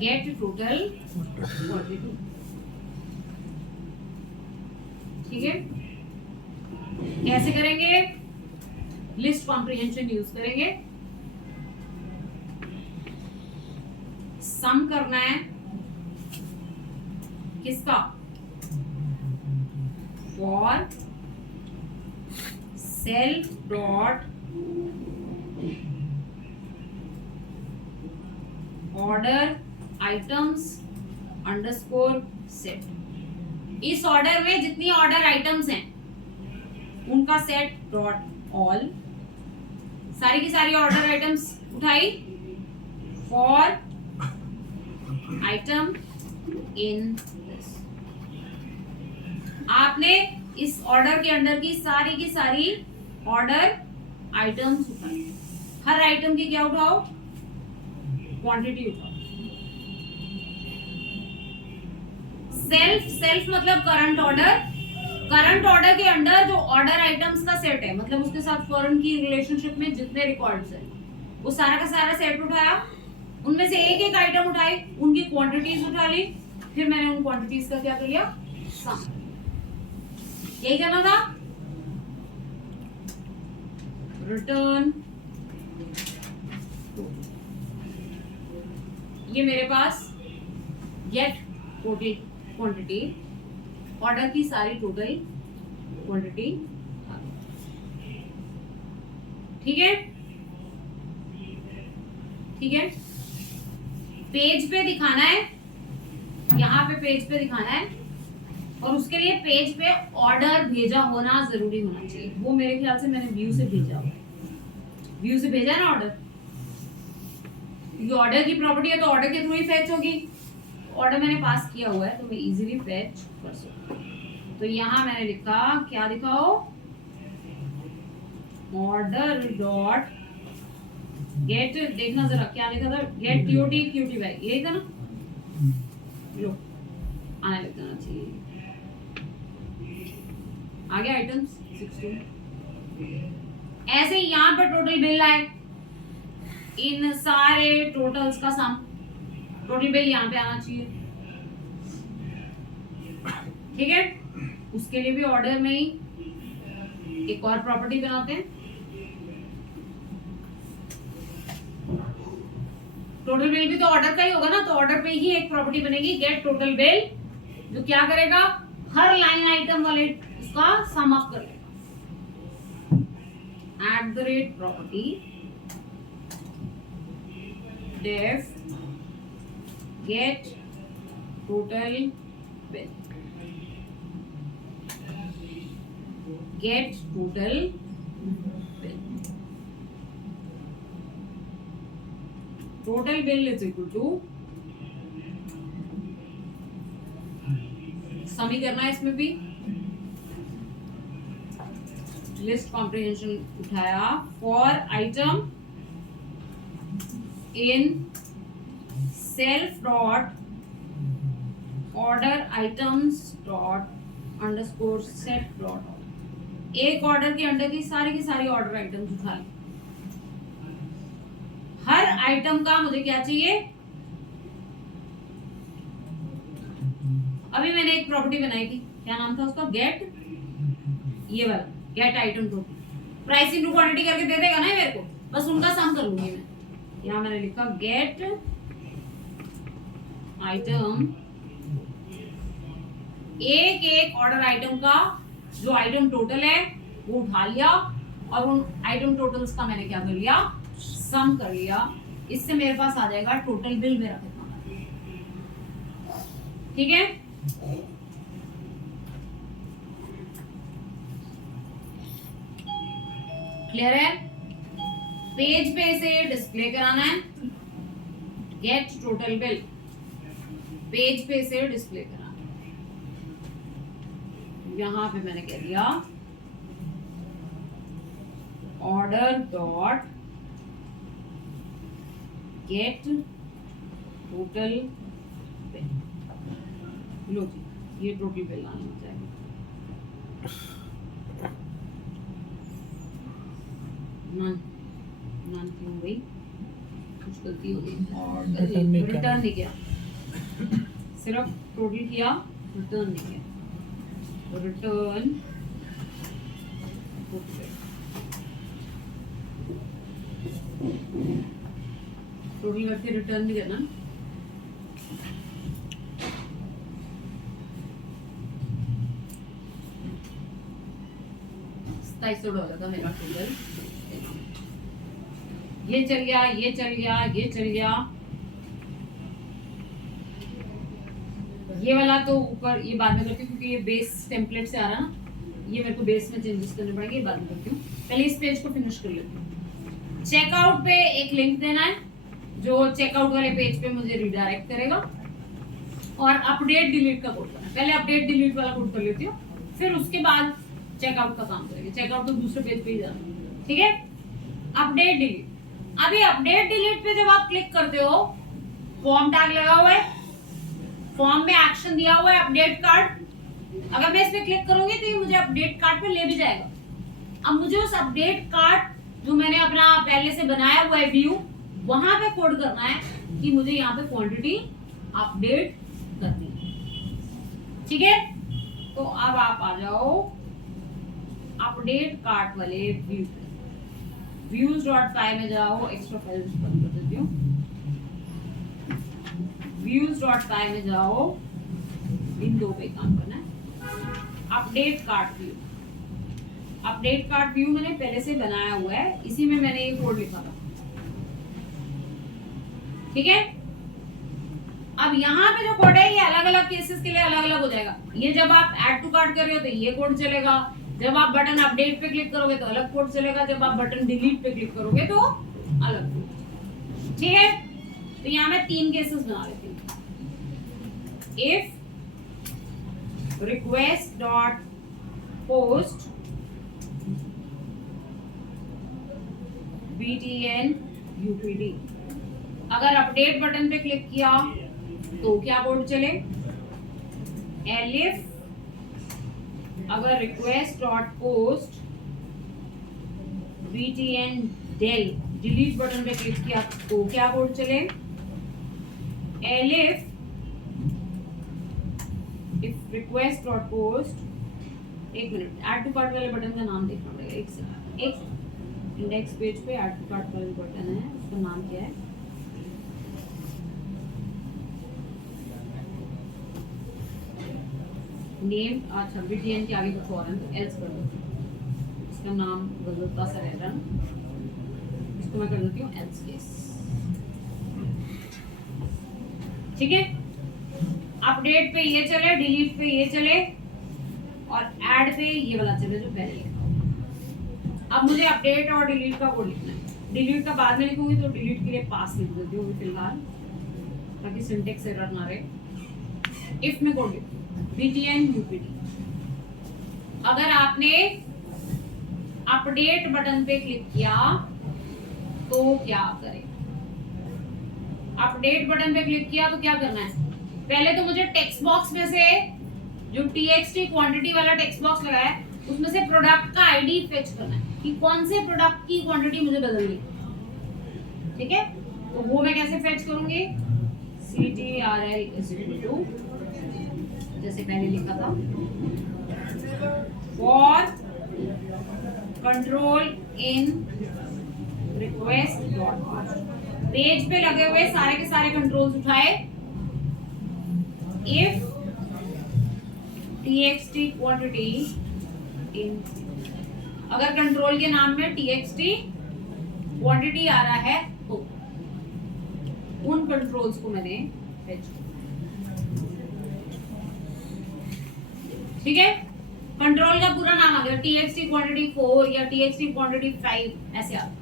get total quantity, ठीक है। कैसे करेंगे, लिस्ट कॉम्प्रिहेंशन यूज करेंगे। सम करना है किसका, for self dot order items underscore set. इस ऑर्डर में जितनी ऑर्डर आइटम्स हैं उनका सेट डॉट ऑल, सारी की सारी ऑर्डर आइटम्स उठाई, फॉर आइटम इन दिस। आपने इस ऑर्डर के अंदर की सारी ऑर्डर आइटम्स उठाई, हर आइटम की क्या उठाओ, क्वांटिटी उठाओ। सेल्फ मतलब करंट ऑर्डर के अंदर जो ऑर्डर आइटम्स का सेट है, मतलब उसके साथ फर्म की रिलेशनशिप में जितने रिकॉर्ड्स हैं वो सारा का सारा सेट उठाया, उनमें से एक एक आइटम उठाई, उनकी क्वांटिटीज उठा ली, फिर मैंने उन क्वांटिटीज का क्या कर लिया, सम। यही करना था। रिटर्न ये मेरे पास गेट टोटल क्वांटिटी, ऑर्डर की सारी टोटल क्वांटिटी, ठीक है, ठीक है। पेज पे दिखाना है, यहाँ पे पेज पे दिखाना है, और उसके लिए पेज पे ऑर्डर भेजा होना जरूरी होना चाहिए। वो मेरे ख्याल से मैंने व्यू से भेजा हुआ, व्यू से भेजा ना ऑर्डर, क्योंकि ऑर्डर की प्रॉपर्टी है तो ऑर्डर के थ्रू ही फेच होगी। ऑर्डर मैंने पास किया हुआ है तो मैं इजीली फेच कर सकती हूँ। तो यहाँ मैंने लिखा, क्या दिखाओ, ऑर्डर डॉट गेट, देखना जरा क्या लिखा था, गेट टीओटी क्यूटी वाई, यही था ना, लो आने लग जाना चाहिए। आगे आइटम्स 16, ऐसे यहाँ पर टोटल बिल आए, इन सारे टोटल्स का सम, टोटल बिल यहाँ पे आना चाहिए, ठीक है। उसके लिए भी ऑर्डर में ही एक और प्रॉपर्टी बनाते हैं, टोटल बिल भी तो ऑर्डर का ही होगा ना, तो ऑर्डर पे ही एक प्रॉपर्टी बनेगी गेट टोटल बिल, जो क्या करेगा, हर लाइन आइटम वाले उसका सम अप कर लेगा। @Property def get total bill, get total bill, total bill is equal to, sum ही करना है इसमें भी, लिस्ट कॉम्प्रिहेंशन उठाया, for item in self dot order items dot underscore set dot, एक ऑर्डर के अंडर की सारी ऑर्डर आइटम्स उठा ली। हर आइटम का मुझे क्या चाहिए, अभी मैंने एक प्रॉपर्टी बनाई थी, क्या नाम था उसका, गेट, ये वाला gate item total, price into quantity करके दे देगा ना मेरे को, बस उनका सम कर लूंगी मैं। यहाँ मैंने लिखा गेट आइटम, एक ऑर्डर आइटम का जो आइटम टोटल है वो उठा लिया, और उन आइटम टोटल्स का मैंने क्या कर लिया, सम कर लिया। इससे मेरे पास आ जाएगा टोटल बिल मेरा कितना है। ठीक है, क्लियर है। पेज पे इसे डिस्प्ले कराना है, गेट टोटल बिल, पेज पे इसे डिस्प्ले कराना है। यहां पे मैंने कह दिया order dot get total bill. लो जी, ये टोटल बिल आना हो जाएगा। नन क्यों हो गई, कुछ गलती हो गई। और रिटर्न नहीं किया, सिर्फ टोटल किया, रिटर्न नहीं किया। रिटर्न टोटल करके रिटर्न भी करना। $27 था मेरा टोटल। ये चल गया, ये चल गया, ये चल गया। ये वाला तो ऊपर, ये बाद में करती हूँ क्योंकि ये बेस टेम्पलेट से आ रहा है ना, ये मेरे को बेस में चेंजेस करने पड़ेंगे, बाद में करती हूँ। पहले इस पेज को फिनिश कर लेती हूँ। चेकआउट पे एक लिंक देना है जो चेकआउट वाले पेज पे मुझे रिडायरेक्ट करेगा, और अपडेट डिलीट का कोड करना है। पहले अपडेट डिलीट वाला कोड कर लेती हूँ, फिर उसके बाद चेकआउट का काम करेंगे। चेकआउट तो दूसरे पेज पे ही जाना, ठीक है। अपडेट डिलीट, अभी अपडेट डिलीट पे जब आप क्लिक करते हो, फॉर्म टैग लगा हुआ है, फॉर्म में एक्शन दिया हुआ है अपडेट कार्ड। अगर मैं इस पे क्लिक करूंगी तो ये मुझे अपडेट कार्ड पे ले भी जाएगा। अब मुझे उस अपडेट कार्ड जो मैंने अपना पहले से बनाया हुआ है व्यू, वहां पे कोड करना है कि मुझे यहाँ पे क्वांटिटी अपडेट करनी है, ठीक है। तो अब आप आ जाओ अपडेट कार्ड वाले व्यू पे, views.py में जाओ, एक्स्ट्रा फाइल्स बंद कर देती हूँ। views.py में जाओ, इन दो पे काम करना है। Update card view, update card view मैंने पहले से बनाया हुआ है, इसी में मैंने ये कोड लिखा था, ठीक है। अब यहाँ पे जो कोड है ये अलग अलग केसेस के लिए अलग अलग हो जाएगा। ये जब आप ऐड टू कार्ट कर रहे हो तो ये कोड चलेगा, जब आप बटन अपडेट पे क्लिक करोगे तो अलग कोड चलेगा, जब आप बटन डिलीट पे क्लिक करोगे तो अलग कोड, ठीक है। तो यहाँ मैं 3 केसेस बना लेती हूँ। If request dot post btn upd, अगर अपडेट बटन पे क्लिक किया तो क्या कोड चले। एलिफ अगर request dot post btn del, delete button पे क्लिक किया तो क्या कोड चले। Elif if request dot post, एक मिनट, ऐड टू कार्ट वाले बटन का नाम देखना पड़ेगा, एक सेकंड। इंडेक्स पेज पे ऐड टू कार्ट वाला बटन है, उसका नाम क्या है। नेम, अच्छा btn के आगे कुछ और है तो एल्स कर देती हूँ, इसका नाम बदलता सा रहता है, इसको मैं कर देती हूँ एल्स केस, ठीक है। अपडेट पे ये चले, डिलीट पे ये चले, और ऐड पे ये वाला चले जो पहले लिखा। अब मुझे अपडेट और डिलीट का कोड लिखना है। डिलीट का बाद में लिखूंगी तो डिलीट के लिए पास लिख देती हूँ फिलहाल, ताकि सिंटेक्स एरर ना रहे। इफ में कोड लिखूँ btn upd, अगर आपने अपडेट बटन पे क्लिक किया तो क्या करें। अपडेट बटन पे क्लिक किया तो क्या करना है। पहले तो मुझे टेक्स्ट बॉक्स में से जो txt क्वांटिटी वाला टेक्स्ट बॉक्स लगा है उसमें से प्रोडक्ट का आईडी फेच करना है कि कौन से प्रोडक्ट की क्वांटिटी मुझे बदलनी, ठीक है। तो वो मैं कैसे फेच करूंगी, ctrl जैसे पहले लिखा था, for control in request dot post, page पे लगे हुए सारे के सारे कंट्रोल्स उठाए। इफ txt क्वांटिटी इन, अगर कंट्रोल के नाम में txt क्वांटिटी आ रहा है तो उन कंट्रोल्स को मैंने फेच, ठीक है, कंट्रोल का पूरा नाम आ गया TXT क्वांटिटी 4 या TXT क्वांटिटी 5 ऐसे आता।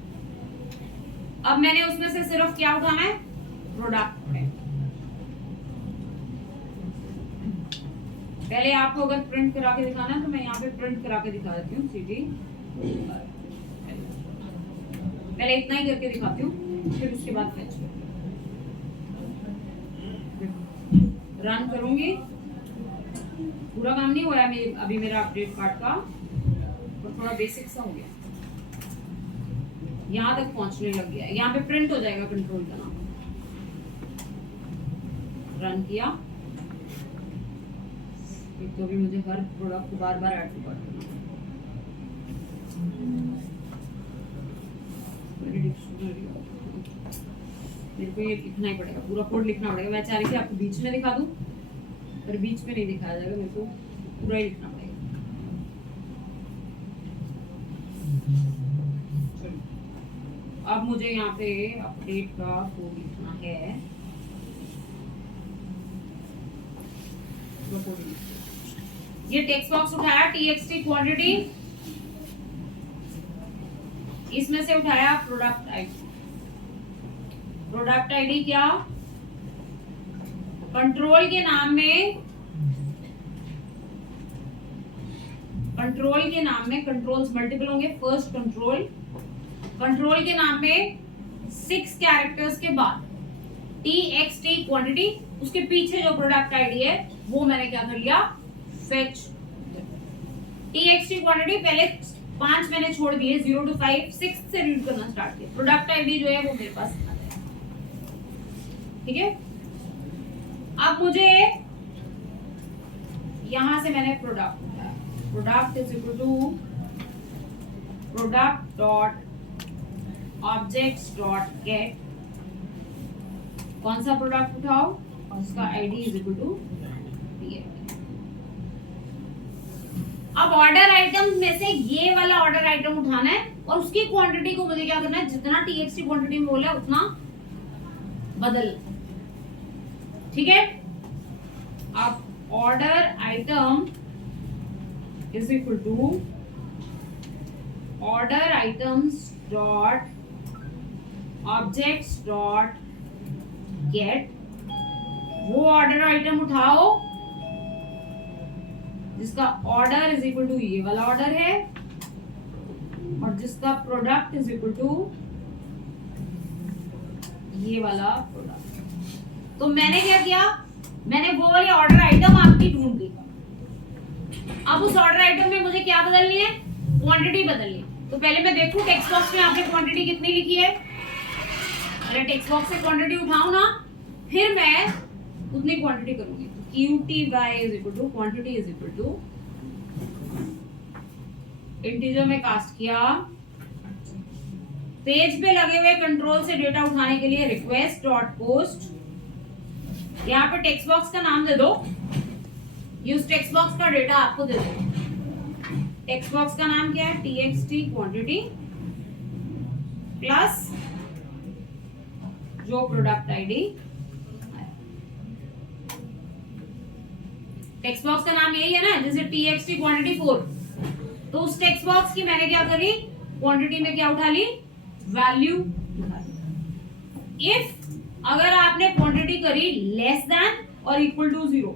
अब मैंने उसमें से सिर्फ क्या उठाना है, प्रोडक्ट है। पहले आपको अगर प्रिंट करा के दिखाना है तो मैं यहाँ पे प्रिंट करा के दिखा देती हूँ सीधी। पहले इतना ही करके दिखाती हूँ, फिर उसके बाद फेच रन करूंगी। पूरा काम नहीं हुआ है अभी मेरा अपडेट कार्ड का, और थोड़ा बेसिक सा हो गया, यहाँ तक पहुंचने लग गया। यहाँ पे प्रिंट हो जाएगा कंट्रोल का नाम। रन किया, एक तो भी मुझे हर प्रोडक्ट को बार बार ऐड करना है। मेरे को ये लिखना ही पड़ेगा, पूरा कोड लिखना पड़ेगा। मैं चाह रही थी आपको बीच में दिखा दूं, पर बीच में नहीं दिखाया जाएगा, मेरे को पूरा ही लिखना पड़ेगा। अब मुझे यहाँ पे अपडेट का कोड लिखना है। ये टेक्स्ट बॉक्स उठाया TXT क्वांटिटी, इसमें से उठाया प्रोडक्ट आईडी। प्रोडक्ट आईडी क्या, कंट्रोल के नाम में, कंट्रोल के नाम में कंट्रोल्स मल्टीपल होंगे। फर्स्ट कंट्रोल, कंट्रोल के नाम में 6 कैरेक्टर्स के बाद TXT क्वांटिटी, उसके पीछे जो प्रोडक्ट आईडी है वो मैंने क्या कर लिया, फेच। TXT क्वांटिटी पहले 5 मैंने छोड़ दिए, 0 to 5, 6 से रीड करना स्टार्ट किया। प्रोडक्ट आईडी जो है वो मेरे पास आ जाएगा, ठीक है। अब मुझे यहां से मैंने प्रोडक्ट उठाया, product is equal to product dot objects dot get. कौन सा प्रोडक्ट उठाओ, उसका ID is equal to PID। अब ऑर्डर आइटम में से ये वाला ऑर्डर आइटम उठाना है और उसकी क्वांटिटी को मुझे क्या करना है, जितना TXT क्वांटिटी में बोला है उतना बदल, ठीक है। अब order item is equal to order items dot objects dot get. वो ऑर्डर आइटम उठाओ जिसका ऑर्डर इज इक्वल टू ये वाला ऑर्डर है और जिसका प्रोडक्ट इज इक्वल टू ये वाला प्रोडक्ट। तो मैंने क्या किया, मैंने वो वाली ऑर्डर आइटम आपकी ढूंढ ली। अब उस ऑर्डर आइटम में मुझे क्या बदलनी है, क्वांटिटी बदलनी है। तो पहले मैं देखूं टेक्स्ट बॉक्स में आपने क्वांटिटी कितनी लिखी है। अरे टेक्स्ट बॉक्स से क्वांटिटी उठाऊं ना, फिर मैं उतनी क्वांटिटी करूंगी। QTY is equal to quantity is equal to integer में कास्ट किया। पेज पे लगे हुए कंट्रोल से डेटा उठाने के लिए रिक्वेस्ट डॉट पोस्ट, यहाँ पे टेक्स्ट बॉक्स का नाम दे दो, ये उस टेक्स्ट बॉक्स का डेटा आपको दे दो। टेक्स्ट बॉक्स का नाम क्या है, TXT क्वांटिटी प्लस जो प्रोडक्ट आईडी। टेक्स्ट बॉक्स का नाम यही है ना, जैसे TXT क्वांटिटी 4, तो उस टेक्स्ट बॉक्स की मैंने क्या करी, क्वांटिटी में क्या उठा ली, वैल्यू उठा ली। इफ अगर आपने क्वांटिटी करी लेस देन और equal to 0,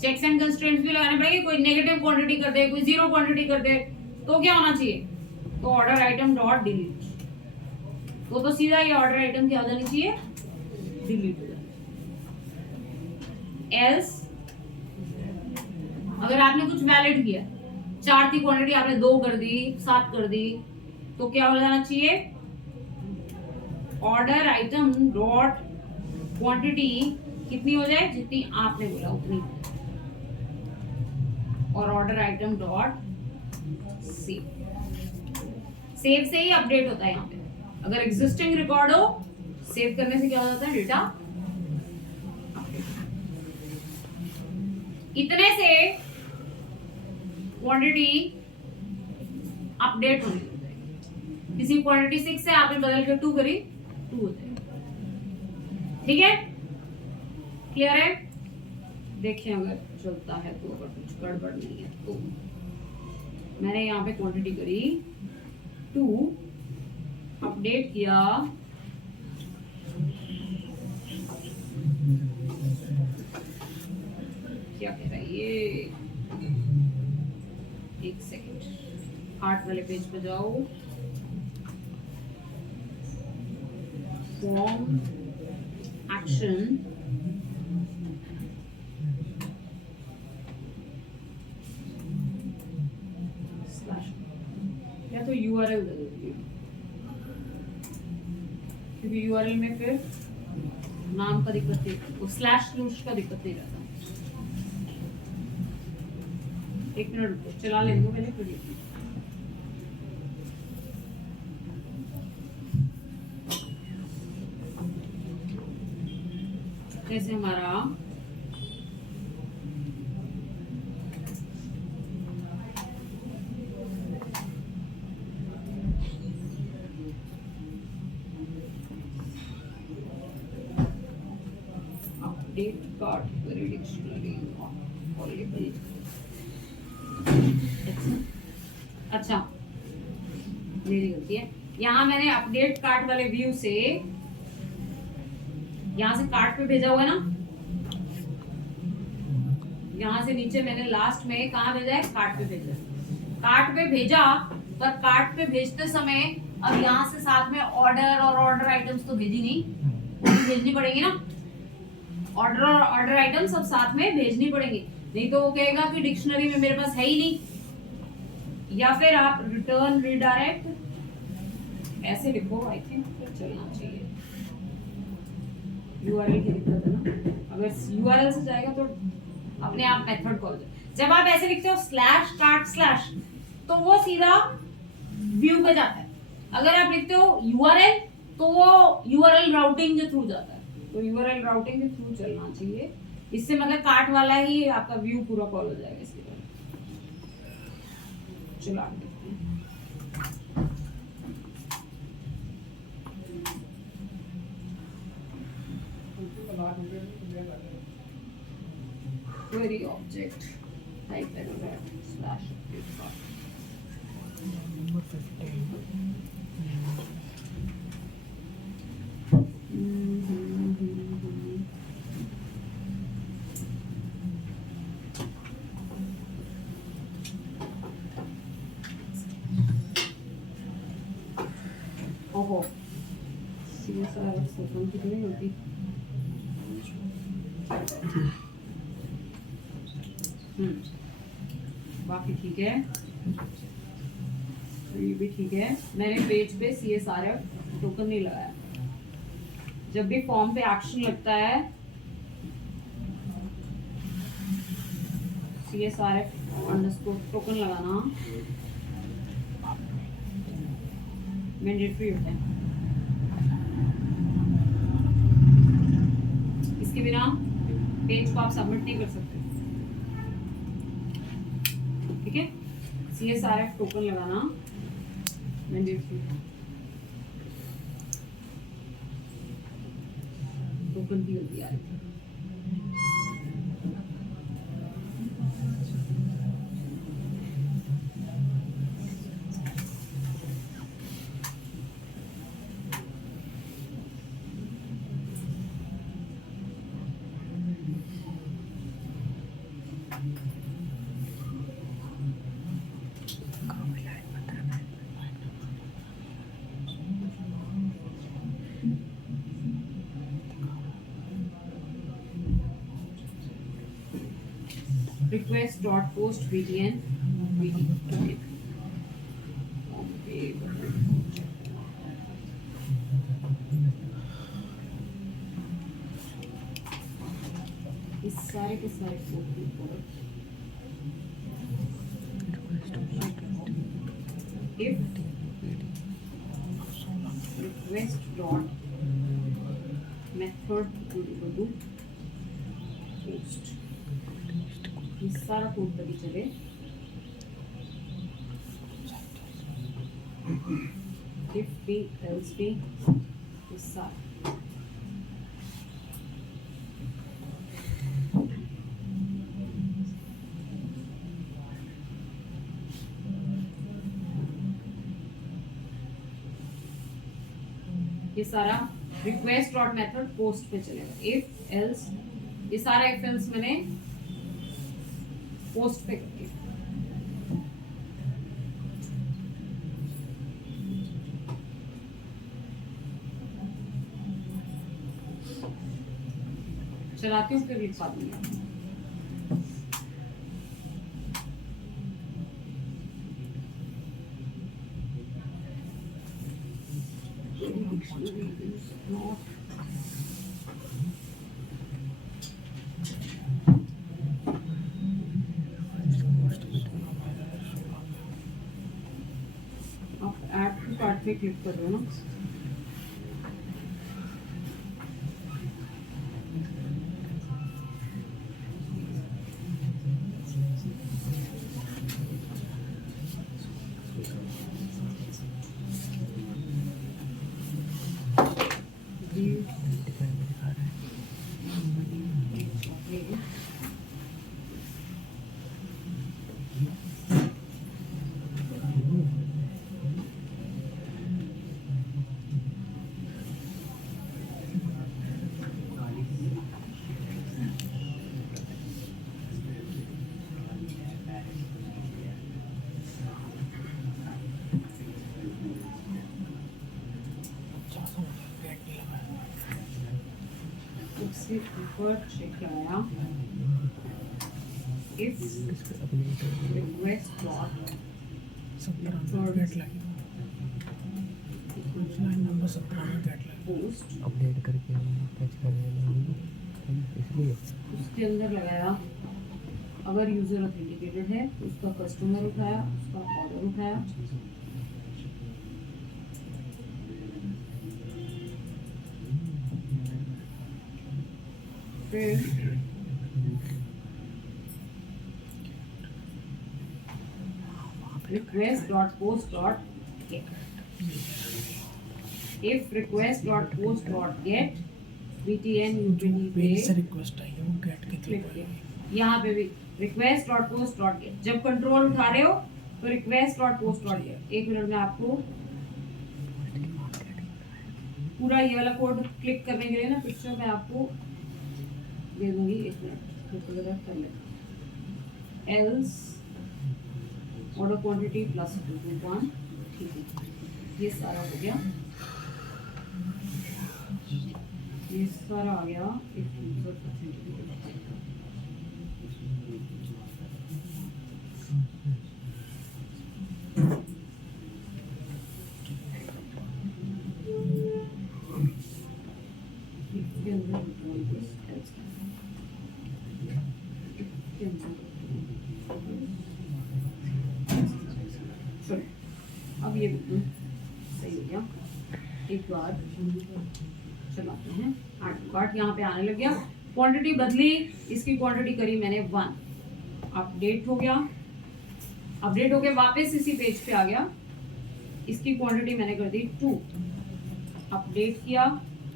checks and constraints भी लगाने पड़ेंगे। कोई नेगेटिव क्वांटिटी कर दे, कोई 0 क्वांटिटी कर दे, तो क्या होना चाहिए, तो ऑर्डर आइटम डॉट डिलीट। तो सीधा ये ऑर्डर आइटम क्या हो जानी चाहिए, डिलीट हो जाए। एल्स अगर आपने कुछ वैलिड किया, 4 थी क्वांटिटी, आपने 2 कर दी, 7 कर दी, तो क्या हो जाना चाहिए, ऑर्डर आइटम डॉट क्वांटिटी कितनी हो जाए, जितनी आपने बोला उतनी, और order item dot save. Save से ही अपडेट होता है। यहाँ पे अगर एग्जिस्टिंग रिकॉर्ड हो, सेव करने से क्या हो जाता है, डेटा इतने से क्वांटिटी अपडेट होनी हो जाएगी। किसी क्वांटिटी 6 से आपने बदल के 2 करी, 2 हो जाएगी। ठीक है, क्लियर है। देखिए अगर चलता है तो, अगर कुछ गड़बड़ नहीं है तो। मैंने यहाँ पे क्वांटिटी करी 2, अपडेट किया क्या कह रहा है ये, एक सेकेंड, 8 वाले पेज पे जाओ, फॉर्म एक्शन, या तो यूआरएल दे देती हूँ, क्योंकि यूआरएल में फिर नाम का दिक्कत नहीं, वो स्लैश स्लूश का दिक्कत नहीं रहता। एक मिनट रुको, चला लेंगे पहले फिर देखिए। जैसे हमारा अपडेट कार्ड डिक्शनरी अच्छा, मेरी गलती है। यहाँ मैंने अपडेट कार्ट वाले व्यू से, यहाँ से कार्ट पे भेजा हुआ है ना, यहाँ से नीचे मैंने लास्ट में कहाँ भेजा है, कार्ट पे भेजा है। कार्ट पे भेजा, पर कार्ट पे भेजते समय अब यहाँ से साथ में ऑर्डर और ऑर्डर आइटम्स तो भेजी नहीं, वो भेजनी पड़ेगी ना। ऑर्डर और ऑर्डर आइटम्स सब साथ में भेजनी पड़ेगी, नहीं तो वो कहेगा कि डिक्शनरी में मेरे पास है ही नहीं। या फिर आप रिटर्न रीडायरेक्ट ऐसे लिखो, आई थिंक चलना चाहिए। यूआरएल की दिक्कत है ना, अगर यूआरएल से जाएगा तो अपने आप मेथड कॉल। जब आप ऐसे लिखते हो स्लैश कार्ट स्लैश, तो वो सीधा व्यू पे जाता है। अगर आप लिखते हो यूआरएल, तो वो यूआरएल राउटिंग के थ्रू जाता है। तो यूआरएल राउटिंग के थ्रू चलना चाहिए, इससे मतलब कार्ट वाला ही आपका व्यू पूरा कॉल हो जाएगा। इसलिए चलो आगे देखते हैं। query object type anywhere slash update card. Number 15. ओहो, CSR ओपन कितनी होती? बाकी ठीक है, तो ये भी ठीक है। मैंने पेज पे CSRF टोकन नहीं लगाया। जब भी फॉर्म पे एक्शन लगता है CSRF अंडरस्कोर टोकन लगाना मैंडेटरी होता है। इसके बिना पेज को आप सबमिट नहीं कर सकते, ठीक है। CSRF टोकन लगाना मैंडेटरी, टोकन की गलती आ रही है। request dot post btn इस सारे के सारे code if request dot method equal to post, ये सारा कोड तभी चले। if भी else भी ये सारा, ये सारा रिक्वेस्ट डॉट मेथड पोस्ट पे चलेगा। इफ एल्स, ये सारा इफ एल्स मैंने पोस्ट पे कर दिया। चलाती हूँ फिर लिखवा दूंगी। आप ऐड टू कार्ट पे क्लिक कर रहे हो ना। इससे ऊपर चेक आया if request dot post update करके फैच कर रहे हैं इसलिए उसके अंदर लगाया अगर यूजर ऑथेंटिकेटेड है तो उसका कस्टमर उठाया, उसका ऑर्डर उठाया, फिर request dot post dot get, if request dot post dot get btn utility page से रिक्वेस्ट आई है वो गेट के थ्रू पे यहाँ पे भी request dot post dot get, जब कंट्रोल उठा रहे हो तो request dot post dot get। एक मिनट में आपको पूरा ये वाला कोड क्लिक करने के लिए ना पिक्चर में आपको दे दूंगी। एक मिनट कर ले एल्स ऑर्डर क्वांटिटी प्लस 2.1, ठीक है, ये सारा हो गया, ये सारा आ गया। एक यूजर अब ये बिल्कुल सही हो गया। एक बार चलाते हैं ऐड टू कार्ट, यहाँ पे आने लग गया, क्वांटिटी बदली, इसकी क्वांटिटी करी मैंने 1, अपडेट हो गया, अपडेट हो गया, वापस इसी पेज पे आ गया, इसकी क्वांटिटी मैंने कर दी 2, अपडेट किया,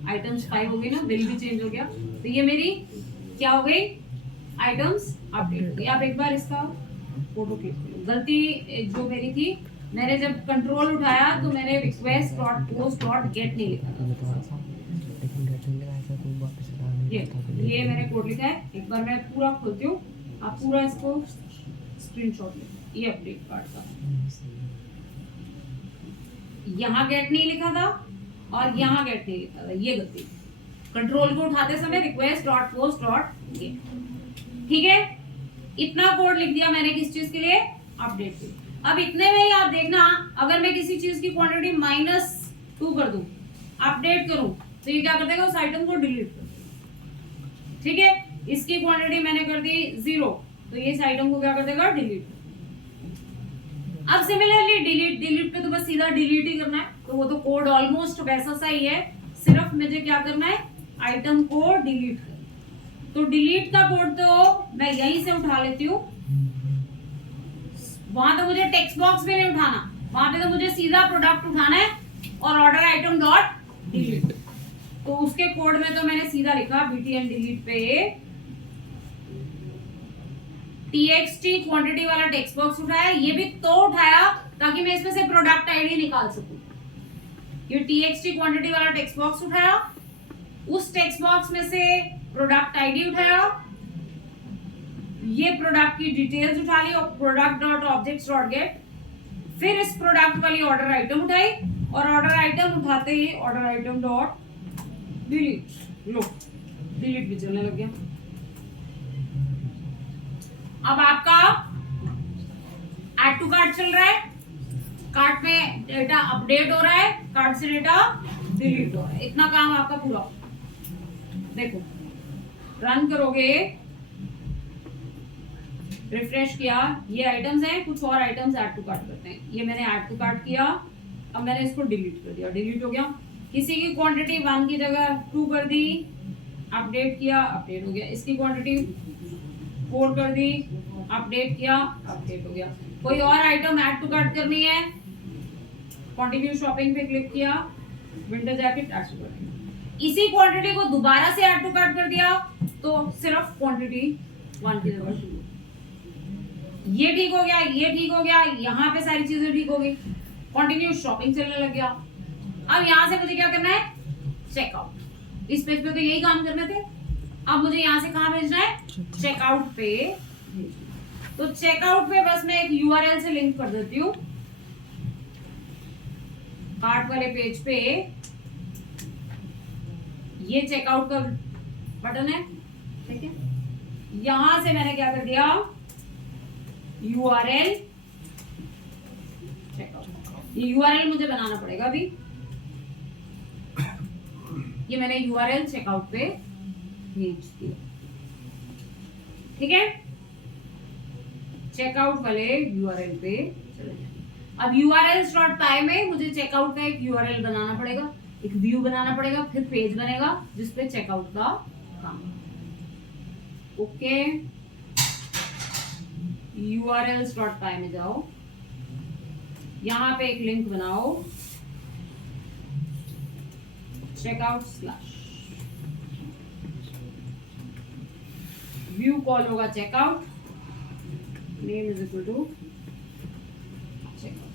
आइटम्स 5 हो गई ना, बिल भी चेंज हो गया, तो ये मेरी क्या हो गई, आइटम्स अपडेट। आप एक बार इसका फोटो क्लिक करो। गलती जो मेरी थी, मैंने जब कंट्रोल उठाया तो मैंने request dot post dot gate नहीं लिखा था, ये मैंने कोड लिखा है। एक बार मैं पूरा खोलती हूँ, आप पूरा इसको स्क्रीनशॉट ले। ये अपडेट कार्ड का यहाँ गेट नहीं लिखा था और यहाँ गेट नहीं लिखा था, ये गलती। कंट्रोल को उठाते समय request dot post dot gate, ठीक है, इतना कोड लिख दिया मैंने किस चीज के लिए, अपडेट के। अब इतने में ही आप देखना, अगर मैं किसी चीज की क्वांटिटी -2 कर दूं, अपडेट करूं, तो ये क्या कर देगा, उस आइटम को डिलीट कर देगा, ठीक है। इसकी क्वांटिटी मैंने कर दी 0, तो ये इस आइटम को क्या कर देगा, डिलीट। अब सिमिलरली डिलीट पे तो बस सीधा डिलीट ही करना है, तो वो तो कोड ऑलमोस्ट वैसा सा ही है, सिर्फ मुझे क्या करना है, आइटम को डिलीट करना। तो डिलीट का कोड तो मैं यहीं से उठा लेती हूँ, वहां तो मुझे टेक्स्ट बॉक्स में नहीं उठाना, वहां पे तो मुझे सीधा प्रोडक्ट उठाना है और ऑर्डर आइटम डॉट डिलीट। तो उसके कोड में तो मैंने सीधा लिखा btn डिलीट पे txt क्वांटिटी वाला टेक्स्ट बॉक्स उठाया, ये भी तो उठाया ताकि मैं इसमें से प्रोडक्ट आईडी निकाल सकूं, ये txt क्वांटिटी वाला टेक्स्ट बॉक्स उठाया, उस टेक्स्ट बॉक्स में से प्रोडक्ट आईडी उठाया, ये प्रोडक्ट की डिटेल्स उठा ली और product dot objects dot gate, फिर इस प्रोडक्ट वाली ऑर्डर आइटम उठाई और ऑर्डर आइटम उठाते ही ऑर्डर आइटम डॉट डिलीट, लो डिलीट भी चलने लग गया। अब आपका ऐड टू कार्ट चल रहा है, कार्ट में डेटा अपडेट हो रहा है, कार्ट से डेटा डिलीट हो रहा है, इतना काम आपका पूरा। देखो रन करोगे, रिफ्रेश किया, ये आइटम्स हैं, कुछ और आइटम्स ऐड टू कार्ट करते हैं। ये मैंने ऐड टू कार्ट किया, अब मैंने इसको डिलीट कर दिया, डिलीट हो गया। किसी की क्वांटिटी 1 की जगह 2 कर दी, अपडेट किया, अपडेट हो गया। इसकी क्वांटिटी 4 कर दी, अपडेट किया, अपडेट हो गया। कोई और आइटम ऐड टू कार्ट करनी है, कंटिन्यू शॉपिंग पे क्लिक किया, winter jacket add to cart. इसी क्वांटिटी को दोबारा से ऐड टू कार्ट कर दिया तो सिर्फ क्वांटिटी 1 की जगह 2। ये ठीक हो गया, ये ठीक हो गया, यहाँ पे सारी चीजें ठीक हो गई, कंटिन्यू शॉपिंग चलने लग गया। अब यहाँ से मुझे क्या करना है, चेकआउट। इस पेज पे तो यही काम करने थे, अब मुझे यहाँ से कहाँ भेजना है, चेकआउट पे। तो चेकआउट पे बस मैं एक यूआरएल से लिंक कर देती हूँ, कार्ट वाले पेज पे ये चेकआउट का बटन है, ठीक है। यहां से मैंने क्या कर दिया, यूआरएल चेकआउट। ये यूआरएल मुझे बनाना पड़ेगा अभी, ये मैंने यूआरएल चेकआउट पे भेज दिया, ठीक है। चेकआउट वाले यूआरएल पे चले जाए। अब urls.py में मुझे चेकआउट का एक यूआरएल बनाना पड़ेगा, एक व्यू बनाना पड़ेगा, फिर पेज बनेगा जिसपे चेकआउट का काम। ओके, urls.py में जाओ, यहां पे एक लिंक बनाओ, चेकआउट स्लैश व्यू कॉल होगा checkout, name is equal to checkout.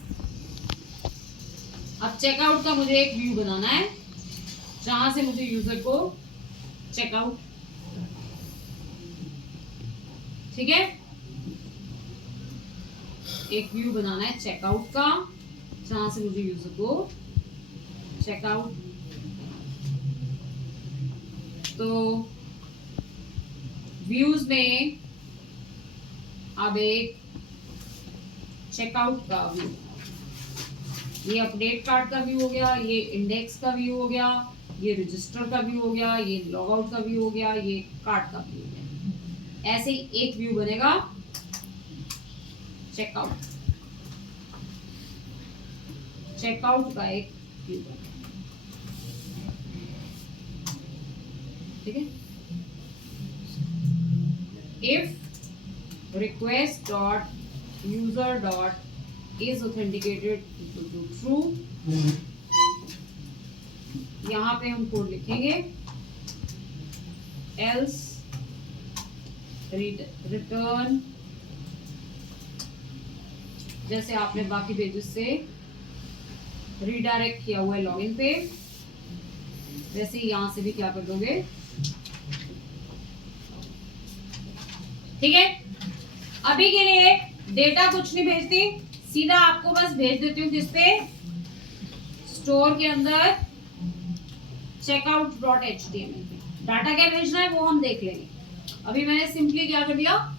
अब चेकआउट का मुझे एक व्यू बनाना है जहां से मुझे यूजर को चेकआउट, ठीक है। एक व्यू बनाना है चेकआउट का जहां से मुझे यूजर को चेकआउट। तो व्यूज में अब एक चेकआउट का व्यू, ये अपडेट कार्ड का व्यू हो गया, ये इंडेक्स का व्यू हो गया, ये रजिस्टर का व्यू हो गया, ये लॉग आउट का व्यू हो गया, ये कार्ड का व्यू हो गया। ऐसे ही एक व्यू बनेगा चेकआउट, चेकआउट का एक व्यू बनेगा, ठीक है। If request dot user dot is authenticated equal to true, यहाँ पे हम कोड लिखेंगे, else return, जैसे आपने बाकी पेजेस से रीडायरेक्ट किया हुआ है लॉगिन पे, वैसे ही यहाँ से भी क्या कर दोगे, ठीक है। अभी के लिए डेटा कुछ नहीं भेजती, सीधा आपको बस भेज देती हूँ किस पे, स्टोर के अंदर checkout.html पे। डाटा क्या भेजना है वो हम देख लेंगे। अभी मैंने सिंपली क्या कर दिया,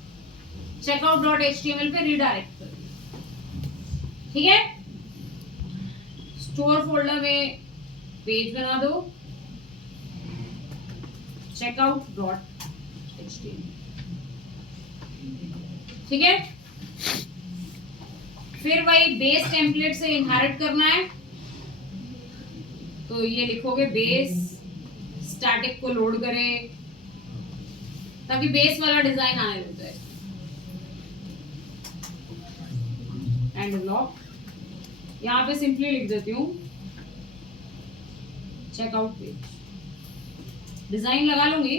checkout.html पे रीडायरेक्ट कर दिया, ठीक है। स्टोर फोल्डर में पेज बना दो checkout.html, ठीक है। फिर वही बेस टेम्पलेट से इनहेरिट करना है, तो ये लिखोगे बेस स्टैटिक को लोड करे ताकि बेस वाला डिजाइन आने लग जाए, एंड ब्लॉक यहाँ पे सिंपली लिख देती हूँ चेकआउट पेज, डिजाइन लगा लूंगी,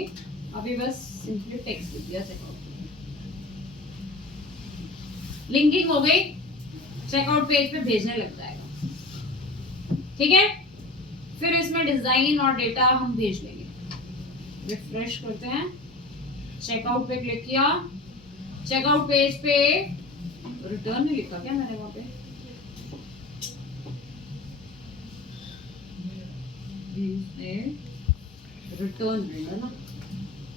अभी बस सिंपली टेक्स्ट लिख दिया चेकआउट। लिंकिंग हो गई, चेकआउट पेज पे भेजने लग जाएगा, ठीक है। फिर इसमें डिजाइन और डेटा हम भेज लेंगे। रिफ्रेश करते हैं, चेकआउट पे क्लिक किया, चेकआउट पेज पे रिटर्न नहीं लिखा क्या मैंने वहां पे? रिटर्न वेंडर ना,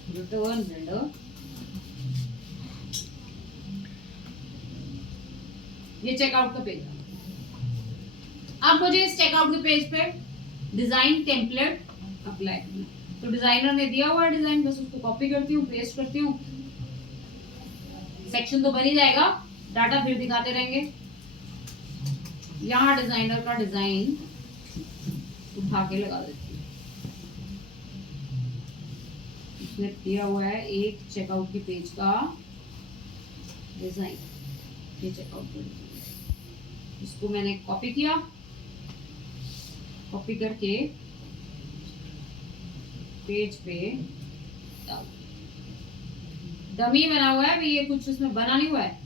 रिटर्न वेंडर, ये चेकआउट का पेज है। अब मुझे इस चेकआउट के पेज पे डिजाइन टेम्पलेट अप्लाई करना है। तो डिजाइनर ने दिया हुआ है डिजाइन, बस उसको कॉपी करती हूँ, पेस्ट करती हूँ, सेक्शन तो बन ही जाएगा, डाटा फिर दिखाते रहेंगे। यहाँ डिजाइनर का डिजाइन उठा के लगा देती हूँ। उसने दिया हुआ है एक चेकआउट के पेज का डिजाइन, ये चेकआउट का डिजाइन, इसको मैंने कॉपी किया, कॉपी करके पेज पे डाल। डमी बना हुआ है अभी, ये कुछ उसमें बना नहीं हुआ है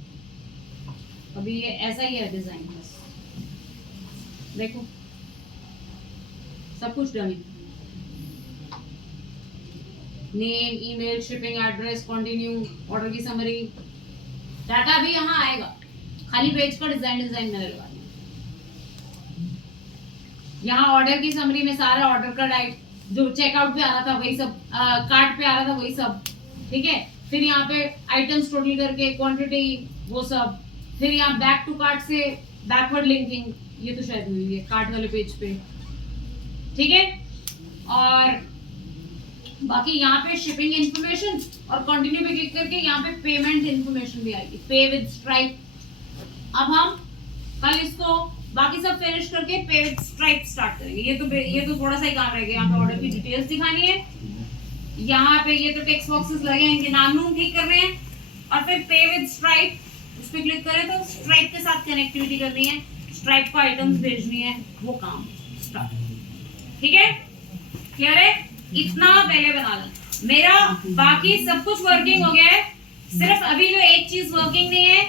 अभी, ये ऐसा ही है डिजाइन, बस देखो सब कुछ dummy. Name, email, shipping address, continue, order की समरी, डाटा भी यहाँ आएगा, खाली पेज का डिजाइन मैंने लगा दिया। यहाँ ऑर्डर की समरी में सारा ऑर्डर का डाइट जो चेकआउट पे आ रहा था वही सब, कार्ट पे आ रहा था वही सब, ठीक है। फिर यहाँ पे आइटम्स टोटल करके क्वांटिटी वो सब, फिर यहाँ बैक टू कार्ट से बैकवर्ड लिंकिंग, ये तो शायद हुई है कार्ट वाले पेज पे, ठीक है। और बाकी यहाँ पे शिपिंग इंफॉर्मेशन और कंटिन्यू पे क्लिक करके यहाँ पे पेमेंट इंफॉर्मेशन भी आएगी, पे विद स्ट्राइप। अब हम कल इसको बाकी सब फिनिश करके पे विद स्ट्राइप स्टार्ट करेंगे। ये तो थोड़ा सा ही काम रहेगा, यहाँ पे ऑर्डर की डिटेल्स दिखानी है, यहाँ पे ये तो टेक्स्ट बॉक्सेस लगे हैं, इनके नाम ठीक करने हैं, और फिर पे विद स्ट्राइप उस पर क्लिक करें तो स्ट्राइप के साथ कनेक्टिविटी करनी है, स्ट्राइप को आइटम्स भेजनी है, वो काम स्टार्ट, ठीक है। क्लियर है? इतना पहले बना लो। मेरा बाकी सब कुछ वर्किंग हो गया है, सिर्फ अभी जो एक चीज वर्किंग नहीं है